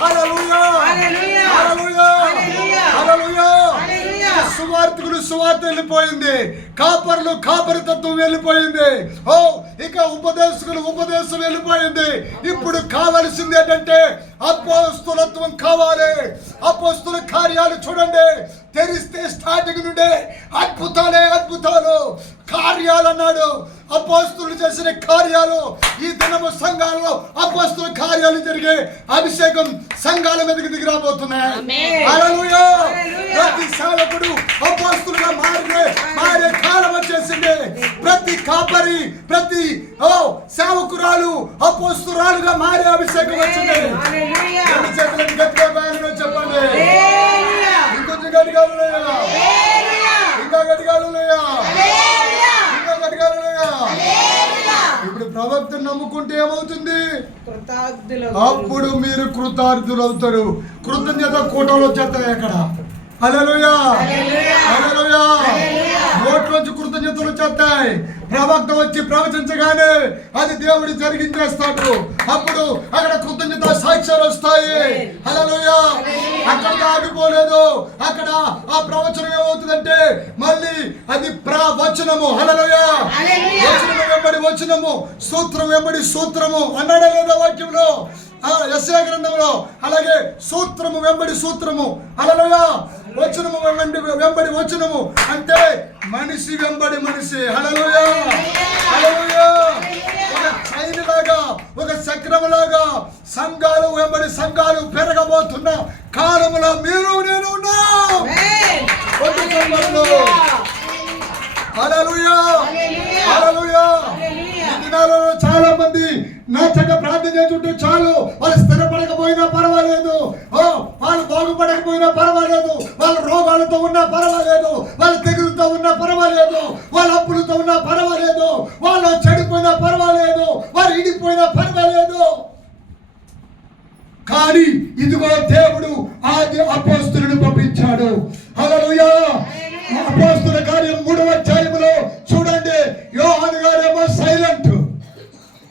హల్లెలూయా. హల్లెలూయా. హల్లెలూయా. హల్లెలూయా. హల్లెలూయా. హల్లెలూయా. సువార్తికులు సువార్త వెళ్ళిపోయింది, కాపర్లు కాపరి తత్వం వెళ్ళిపోయింది. ఓ ఇక ఉపదేశకులు ఉపదేశం వెళ్ళిపోయింది. ఇప్పుడు కావలసింది ఏంటంటే అపోస్తులత్వం కావాలి. అపోస్తుల కార్యాలు చూడండి, తెరిస్తే స్టార్టింగ్ నుండి అద్భుతాలే అద్భుతాలు, కార్యాలు అన్నాడు. అపోస్తులు చేసిన కార్యాలు ఈ దినము సంఘాలలో అపోస్తుల కార్యాలు జరిగే అభిషేకం సంఘాల మీదకి దిగి రాబోతున్నాయి. హల్లెలూయా. ప్రతి సేవకుడు అపోస్తులుగా మారే కాలం వచ్చేసింది. ప్రతి కాపరి, ప్రతి సేవకురాలు అపోస్తురాలుగా మారే అభిషేకం వచ్చింది. హల్లెలూయా. రెండు చేతులను గట్టిగా బాగా చెప్పండి. హల్లెలూయా. ఇంకొంచెం గట్టిగా హల్లెలూయా. హల్లెలూయా. ఇంకా గట్టిగా హల్లెలూయా. హల్లెలూయా. ఇంకా గట్టిగా హల్లెలూయా. హల్లెలూయా. ఇప్పుడు ప్రవక్తను నమ్ముకుంటే ఏమవుతుంది? కృతజ్ఞులగుదురు. అప్పుడు మీరు కృతార్థులు అవుతారు. కృతజ్ఞత కూటలు వచ్చేస్తాయి అక్కడ. హల్లెలూయా. హల్లెలూయా. హల్లెలూయా. హల్లెలూయా. నోట్లోంచి కృతజ్ఞతలు వచ్చేస్తాయి. ప్రవక్త వచ్చి ప్రవచించగానే అది దేవుడు జరిగించేస్తాడు. అప్పుడు అక్కడ కృతజ్ఞత సాక్ష్యాలు వస్తాయి. హల్లెలూయా. అక్కడ ఆగిపోలేదు. అక్కడ ఆ ప్రవచనం ఏమవుతుందంటే మళ్ళీ అది ప్రవచనము. హల్లెలూయా. వచనము వెంబడి వచనము, సూత్రం వెంబడి సూత్రము అన్నాడా లేదా వాక్యంలో? యెషయా గ్రంథంలో అలాగే సూత్రము వెంబడి సూత్రము. హల్లెలూయా. వచనము వెంబడి వచనము అంటే మనిషి వెంబడి మనిషి. హల్లెలూయా. హల్లెలూయా. ఒక చైన్ లాగా, ఒక చక్రం లాగా సంఘాలు వెంబడి సంఘాలు పెరగబోతున్న కాలంలో మీరు నేను ఉన్నాం. హల్లెలూయా. హల్లెలూయా. ఈ దినాలలో చాలా మంది నా చెడ్డ ప్రార్థన చేస్తుంటే చాలు, వాళ్ళు స్థిరపడకపోయినా పర్వాలేదు, వాళ్ళు బాగుపడకపోయినా పర్వాలేదు, వాళ్ళ రోగాలతో ఉన్నా పర్వాలేదు, వాళ్ళ తెగులతో ఉన్నా పర్వాలేదు, వాళ్ళ అప్పులతో ఉన్నా పర్వాలేదు, వాళ్ళు చెడిపోయినా పర్వాలేదు, వారు ఇడిపోయినా పర్వాలేదు. కానీ ఇదిగో దేవుడు ఆది అపోస్తులను పంపించాడు. హల్లెలూయా. అపోస్తుల కార్యం 3వ అధ్యాయంలో చూడండి, యోహాను గారేమో సైలెంట్,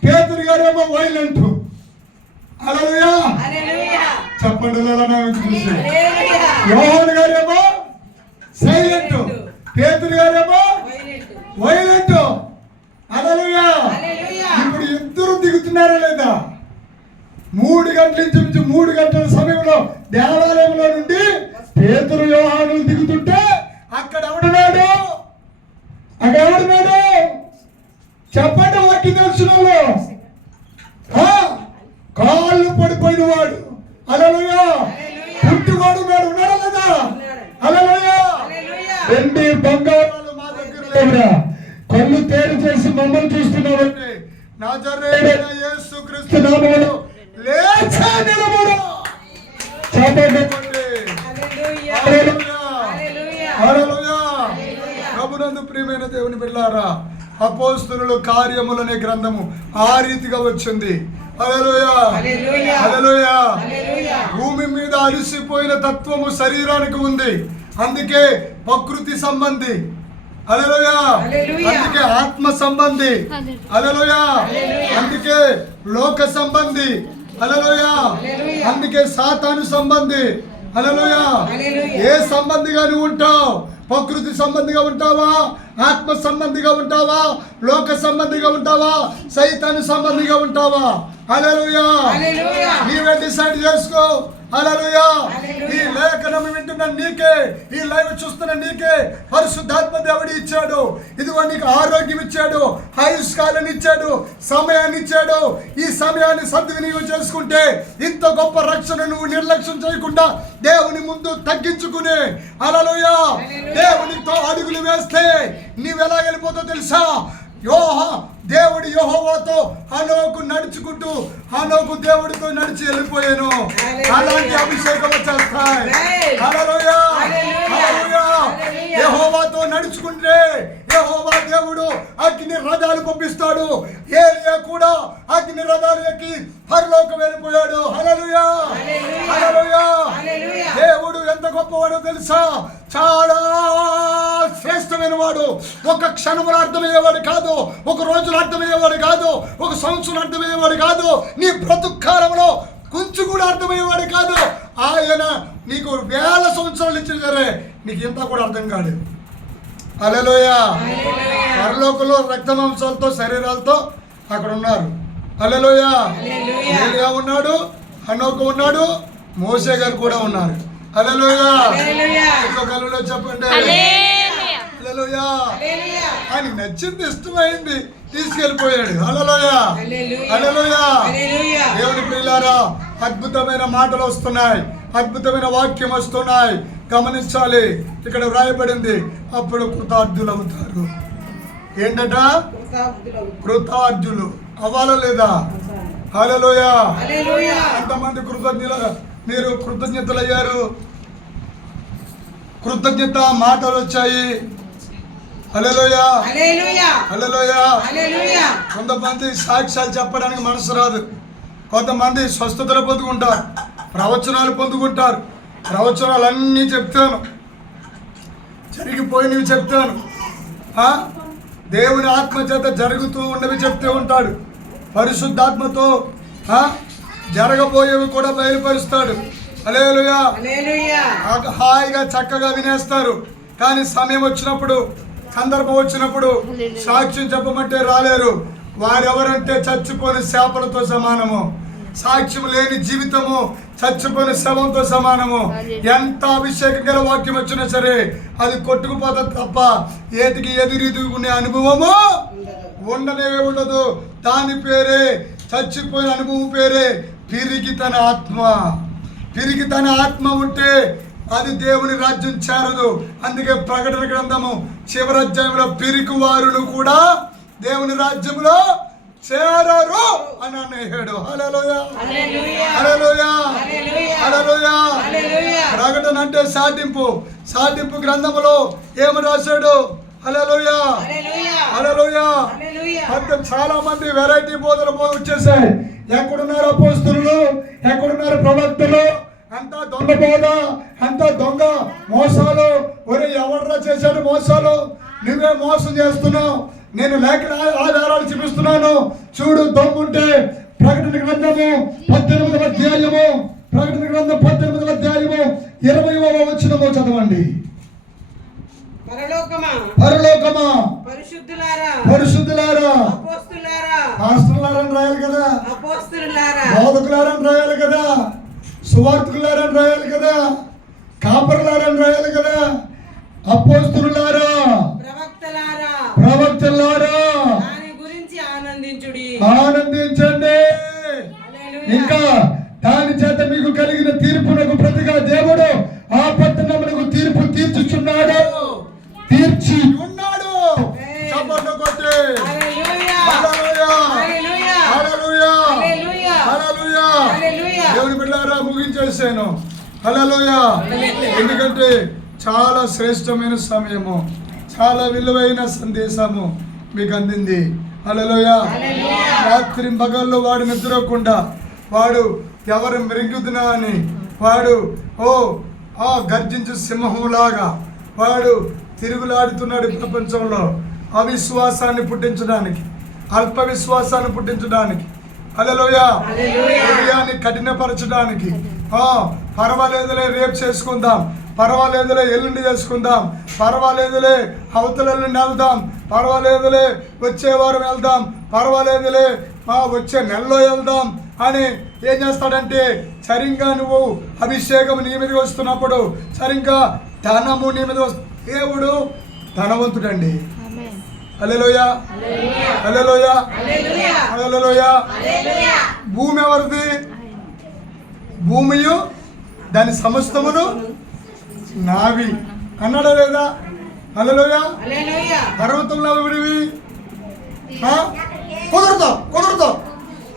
పేతురు గారేమో వైలెంట్. హల్లెలూయా. చెప్పండి. యోహాను గారేమో సైలెంట్, పేతురు గారేమో వైలెంట్. హల్లెలూయా. ఇప్పుడు ఇద్దరు దిగుతున్నారా లేదా? 3 గంటల నుంచి 3 గంటల సమయంలో దేవాలయంలో నుండి పేతురు యోహాను దిగుతుంటే అక్కడ ఎవడున్నాడు? అక్కడ ఎవడున్నాడు? చెప్పండి. వాకి తెలిసిన కాళ్ళు పడిపోయిన వాడు. హల్లెలూయా. పుట్టివాడు ఉన్నాడా లేదా? హల్లెలూయా. వెండి బంగారాలు మా దగ్గర లేవురా, కళ్ళు తేరు చేసి మమ్మల్ని చూస్తున్నావంటే నజరేయుడైన యేసుక్రీస్తు నామములో లేచి నిలబడు. చెప్పండి. హల్లెలూయా. హల్లెలూయా. ప్రభునందు ప్రియమైన దేవుని బిడ్డలారా, అపోస్తలుల కార్యములనే గ్రంథము ఆ రీతిగా వచ్చింది. హల్లెలూయా. హల్లెలూయా. భూమి మీద అలసిపోయిన తత్వము శరీరానికి ఉంది, అందుకే ప్రకృతి సంబంధి. హల్లెలూయా. అందుకే ఆత్మ సంబంధి. హల్లెలూయా. అందుకే లోక సంబంధి. హల్లెలూయా. అందుకే సాతాను సంబంధి. హల్లెలూయా. ఏ సంబంధిగా నువ్వు ఉంటావు? ప్రకృతి సంబంధిగా ఉంటావా? ఆత్మ సంబంధిగా ఉంటావా? లోక సంబంధిగా ఉంటావా? సైతాను సంబంధిగా ఉంటావా? హల్లెలూయా. నీవే డిసైడ్ చేసుకో. హల్లెలూయా. ఈ లేఖనం వింటున్న నీకే, ఈ లైవ్ చూస్తున్న నీకే పరిశుద్ధాత్మ దేవుడు ఇచ్చాడు. ఇదిగో నీకు ఆరోగ్యం ఇచ్చాడు, ఆయుష్కాలను ఇచ్చాడు, సమయాన్ని ఇచ్చాడు. ఈ సమయాన్ని సద్వినియోగం చేసుకుంటే ఇంత గొప్ప రక్షణ నువ్వు నిర్లక్ష్యం చేయకుండా దేవుని ముందు తగ్గించుకునే హల్లెలూయా దేవునితో అడుగులు వేస్తే నీవు ఎలా వెళ్ళిపోతావు తెలుసా? దేవుడు యెహోవాతో హనోకు నడుచుకుంటూ హనోకు దేవుడితో నడిచి వెళ్ళిపోయాను. అలాంటి అభిషేకం వచ్చేస్తాయి. హల్లెలూయా హల్లెలూయా. యెహోవాతో నడుచుకుంటే యెహోవా దేవుడు అగ్ని రథాలు పంపిస్తాడు. ఏలియా కూడా అగ్ని రథాలు ఎక్కి పరలోకం వెళ్ళిపోయాడు. హల్లెలూయా హల్లెలూయా. దేవుడు ఎంత గొప్పవాడో తెలుసా? చాలా శ్రేష్టమైన వాడు. ఒక క్షణంలో అర్థమయ్యేవాడు కాదు, ఒక రోజులో అర్థమయ్యేవాడు కాదు, ఒక సంవత్సరం అర్థమయ్యేవాడు కాదు, నీ బ్రతుకాలంలో కొంచెం కూడా అర్థమయ్యేవాడు కాదు. ఆయన నీకు 1000 సంవత్సరాలు ఇచ్చిన సరే నీకు ఇంత కూడా అర్థం కాలేదు. హల్లెలూయా. పరలోకంలో రక్త మాంసాలతో శరీరాలతో అక్కడ ఉన్నారు. హల్లెలూయా. ఏలియా ఉన్నాడు, హనోకు ఉన్నాడు, మోసే గారు కూడా ఉన్నారు. హల్లెలూయా. ఇంకొకరిలో చెప్పండి హల్లెలూయా. ఆయన నచ్చింది, ఇష్టమైంది తీసుకెళ్ళిపోయాడు. హల్లెలూయా హల్లెలూయా. దేవుని ప్రియులారా, అద్భుతమైన మాటలు వస్తున్నాయి, అద్భుతమైన వాక్యం వస్తున్నాయి. గమనించాలి. ఇక్కడ వ్రాయబడింది అప్పుడు కృతార్థులు అవుతారు. ఏంటట? కృతార్థులు అవ్వాలా లేదా? హల్లెలూయా. ఎంతమంది మీరు కృతజ్ఞతలు అయ్యారు? కృతజ్ఞత మాటలు వచ్చాయి. హల్లెలూయా హల్లెలూయా. కొంతమంది సాక్ష్యాలు చెప్పడానికి మనసు రాదు. కొంతమంది స్వస్థతలు పొందుకుంటారు, ప్రవచనాలు పొందుకుంటారు. ప్రవచనాలు అన్నీ చెప్తాను, జరిగిపోయినవి చెప్తాను, దేవుని ఆత్మ చేత జరుగుతూ ఉన్నవి చెప్తూ ఉంటాడు. పరిశుద్ధాత్మతో జరగబోయేవి కూడా బయలుపరుస్తాడు. హల్లెలూయా. హాయిగా చక్కగా వినేస్తారు. కానీ సమయం వచ్చినప్పుడు, సందర్భం వచ్చినప్పుడు సాక్ష్యం చెప్పమంటే రాలేరు. వారెవరంటే చచ్చిపోయిన శాపలతో సమానము. సాక్ష్యం లేని జీవితము చచ్చిపోయిన శవంతో సమానము. ఎంత అభిషేకం గల వాక్యం వచ్చినా సరే అది కొట్టుకుపోతుంది తప్ప ఏటికి ఎదురుకునే అనుభవము ఉండనే ఉండదు. దాని పేరే చచ్చిపోయిన అనుభవం పేరే పిరికి తన ఆత్మ. పిరికి తన ఆత్మ ఉంటే అది దేవుని రాజ్యం చేరదు. అందుకే ప్రకటన గ్రంథము చివరి అధ్యాయంలో పిరికి వారులు కూడా దేవుని రాజ్యంలో చేరరు అని అన్నాడు. హల్లెలూయా హల్లెలూయా హల్లెలూయా. ప్రకటన అంటే సాటింపు. సాటింపు గ్రంథములో ఏమి రాశాడు? హల్లెలూయా హల్లెలూయా. చాలా మంది వెరైటీ బోధలు వచ్చేసాయి. ఎక్కడున్నారు అపోస్తలులు? ఎక్కడున్నారు ప్రవక్తలు? అంతా దొంగ బోధ, అంతా దొంగ మోసాలు. ఒరే ఎవడరా చేశాడు మోసాలు? నువ్వే మోసం చేస్తున్నావు. నేను లేఖన ఆధారాలు చూపిస్తున్నాను. చూడు, దొంగుంటే ప్రకటన గ్రంథము 18వ అధ్యాయము, ప్రకటన గ్రంథం 18వ అధ్యాయము 20వ వచనము చదవండి. పరలోకమా, పరిశుద్ధులారా, పాస్టర్లారని రాయాలి కదా, బోధకులారని రాయాలి కదా, సువార్తికులారని రాయాలి కదా, కాపరులారని రాయాలి కదా, అపోస్తలులారా, ప్రవక్తలారా ఆనందించండి. ఇంకా దాని చేత మీకు కలిగిన తీర్పునకు ప్రతిగా దేవుడు ఆ పట్టణమునకు తీర్పు తీర్చుచున్నాడు, తీర్చి ఉన్నాడు. చప్పట్లు కొట్టి దేవుని బిడ్డలారా ముగించేసాను. హల్లెలూయా. ఎందుకంటే చాలా శ్రేష్టమైన సమయము, చాలా విలువైన సందేశము మీకు అందింది. హల్లెలూయా. రాత్రి పగల్లో వాడు నిద్రకుండా, వాడు ఎవరు మెరుగుతున్నా అని వాడు గర్జించు సింహంలాగా వాడు తిరుగులాడుతున్నాడు ప్రపంచంలో. అవిశ్వాసాన్ని పుట్టించడానికి, అల్ప విశ్వాసాన్ని పుట్టించడానికి, హల్లెలూయా, హృదయాన్ని కఠినపరచడానికి. పర్వాలేదులే రేపు చేసుకుందాం, పర్వాలేదులే ఎల్లుండి చేసుకుందాం, పర్వాలేదులే అవతల ఎల్లుండి వెళ్దాం, పర్వాలేదులే వచ్చే వారం వెళ్దాం, పర్వాలేదులే వచ్చే నెలలో వెళ్దాం అని ఏం చేస్తాడంటే సరిగ్గా నువ్వు అభిషేకం నీ మీద వస్తున్నప్పుడు సరిగ్గా ధనము నీ మీద దేవుడు ధనవంతుడండి. హల్లెలూయా హల్లెలూయా హల్లెలూయా. భూమి ఎవరిది? భూమియు దాని సమస్తమును నావి అన్నాడా లేదా? హల్లెలూయా. పర్వతంలో విడివి కుదరదు.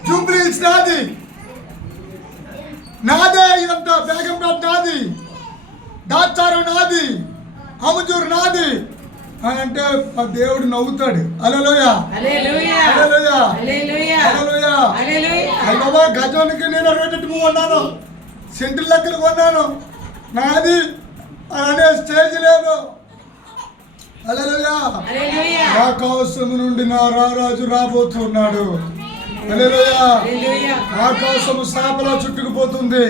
జూబ్లీ హిల్స్ నాదే, ఇదంతా బేగంపేట నాది, దాచారం నాది, అమజూరు నాది అని అంటే దేవుడు నవ్వుతాడు. హల్లెలూయా హల్లెలూయా హల్లెలూయా. అయ్య బాబా, గజానికి నేను 22 కొన్నాను, సెంట్ల లెక్కలు కొన్నాను, నాది అని అనే స్టేజ్ లేదు. హల్లెలూయా. ఆకాశము నుండి నా రారాజు రాబోతున్నాడు. హల్లెలూయా. ఆకాశము శాపలా చుట్టుకుపోతుంది,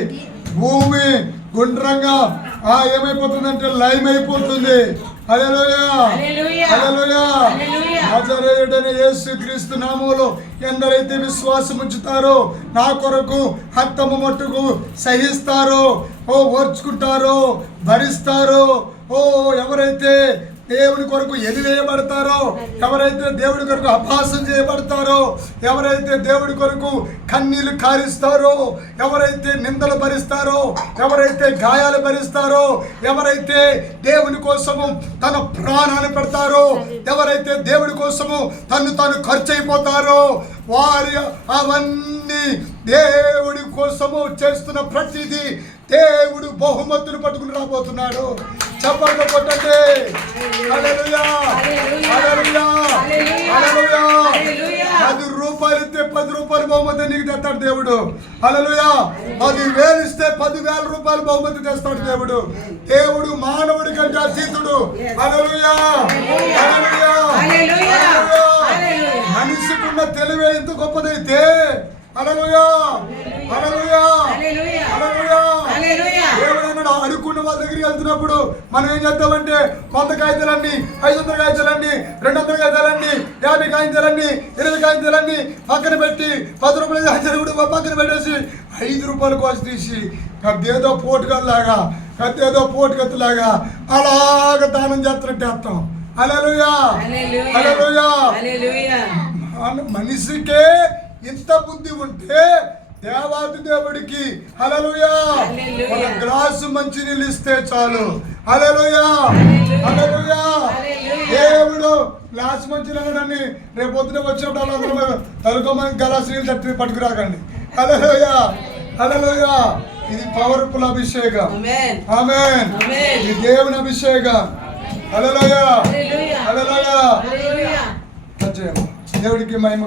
భూమి గుండ్రంగా ఏమైపోతుందంటే లైమ్ అయిపోతుంది. హల్లెలూయా హల్లెలూయా. నజరేయుడైన యేసుక్రీస్తు నామములో ఎందరైతే విశ్వాసం ఉంచుతారో, నా కొరకు హత్తము మట్టుకు సహిస్తారో, ఓర్చుకుంటారో, భరిస్తారో, ఎవరైతే దేవుని కొరకు ఎదివేయబడతారో, ఎవరైతే దేవుడి కొరకు అపహాసం చేయబడతారో, ఎవరైతే దేవుడి కొరకు కన్నీళ్లు కారిస్తారో, ఎవరైతే నిందలు భరిస్తారో, ఎవరైతే గాయాలు భరిస్తారో, ఎవరైతే దేవుని కోసము తన ప్రాణాలు పెడతారో, ఎవరైతే దేవుడి కోసము తాను ఖర్చు అయిపోతారో, వారి అవన్నీ దేవుడి కోసము చేస్తున్న ప్రతిదీ దేవుడు బహుమతులు పట్టుకుని రాబోతున్నాడు. చప్పట్లు కొట్టండి. హల్లెలూయా హల్లెలూయా హల్లెలూయా. 10 రూపాయలు ఇస్తే 10 రూపాయలు బహుమతి నీకు తెస్తాడు దేవుడు. హల్లెలూయా. 10,000 ఇస్తే 10,000 రూపాయలు బహుమతి తెస్తాడు దేవుడు. దేవుడు మానవుడి కంటే అతీతుడు. హల్లెలూయా హల్లెలూయా హల్లెలూయా. మనిషికున్న తెలివే ఎంత గొప్పదైతే, హల్లెలూయా హల్లెలూయా హల్లెలూయా. దేవుడు అడుక్కున్న వాళ్ళ దగ్గరికి వెళ్తున్నప్పుడు మనం ఏం చేద్దామంటే 100 కాగితాలన్నీ, 500 కాగితాలన్నీ, 200 కాగితాలన్నీ, 50 కాగితాలన్నీ, 20 కాగితాలన్నీ పక్కన పెట్టి 10 రూపాయల కాగితాలు కూడా పక్కన పెట్టేసి 5 రూపాయల కోసం తీసి కద్దేదో పోటుకల్లాగా, కద్దేదో పోటుకత్తులాగా అలాగ దానం చేస్తున్నట్టు వేస్తాం. హల్లెలూయా హల్లెలూయా. మనిషికే ఇంత బుద్ధి ఉంటే దేవాది దేవుడికి హల్లెలూయా ఒక గ్లాసు మంచినీళ్ళు ఇస్తే చాలు. హల్లెలూయా హల్లెలూయా. దేవుడు గ్లాసు మంచినీళ్ళని రేపు పొద్దున వచ్చినప్పుడు వాళ్ళందరూ తలుకోమని గ్లాసు నీళ్ళు తట్టి పట్టుకురాకండి. హల్లెలూయా హల్లెలూయా. ఇది పవర్ఫుల్ అభిషేకం. ఆమేన్. ఇది దేవుని అభిషేకం. హల్లెలూయా హల్లెలూయా. దేవుడికి మహిమ.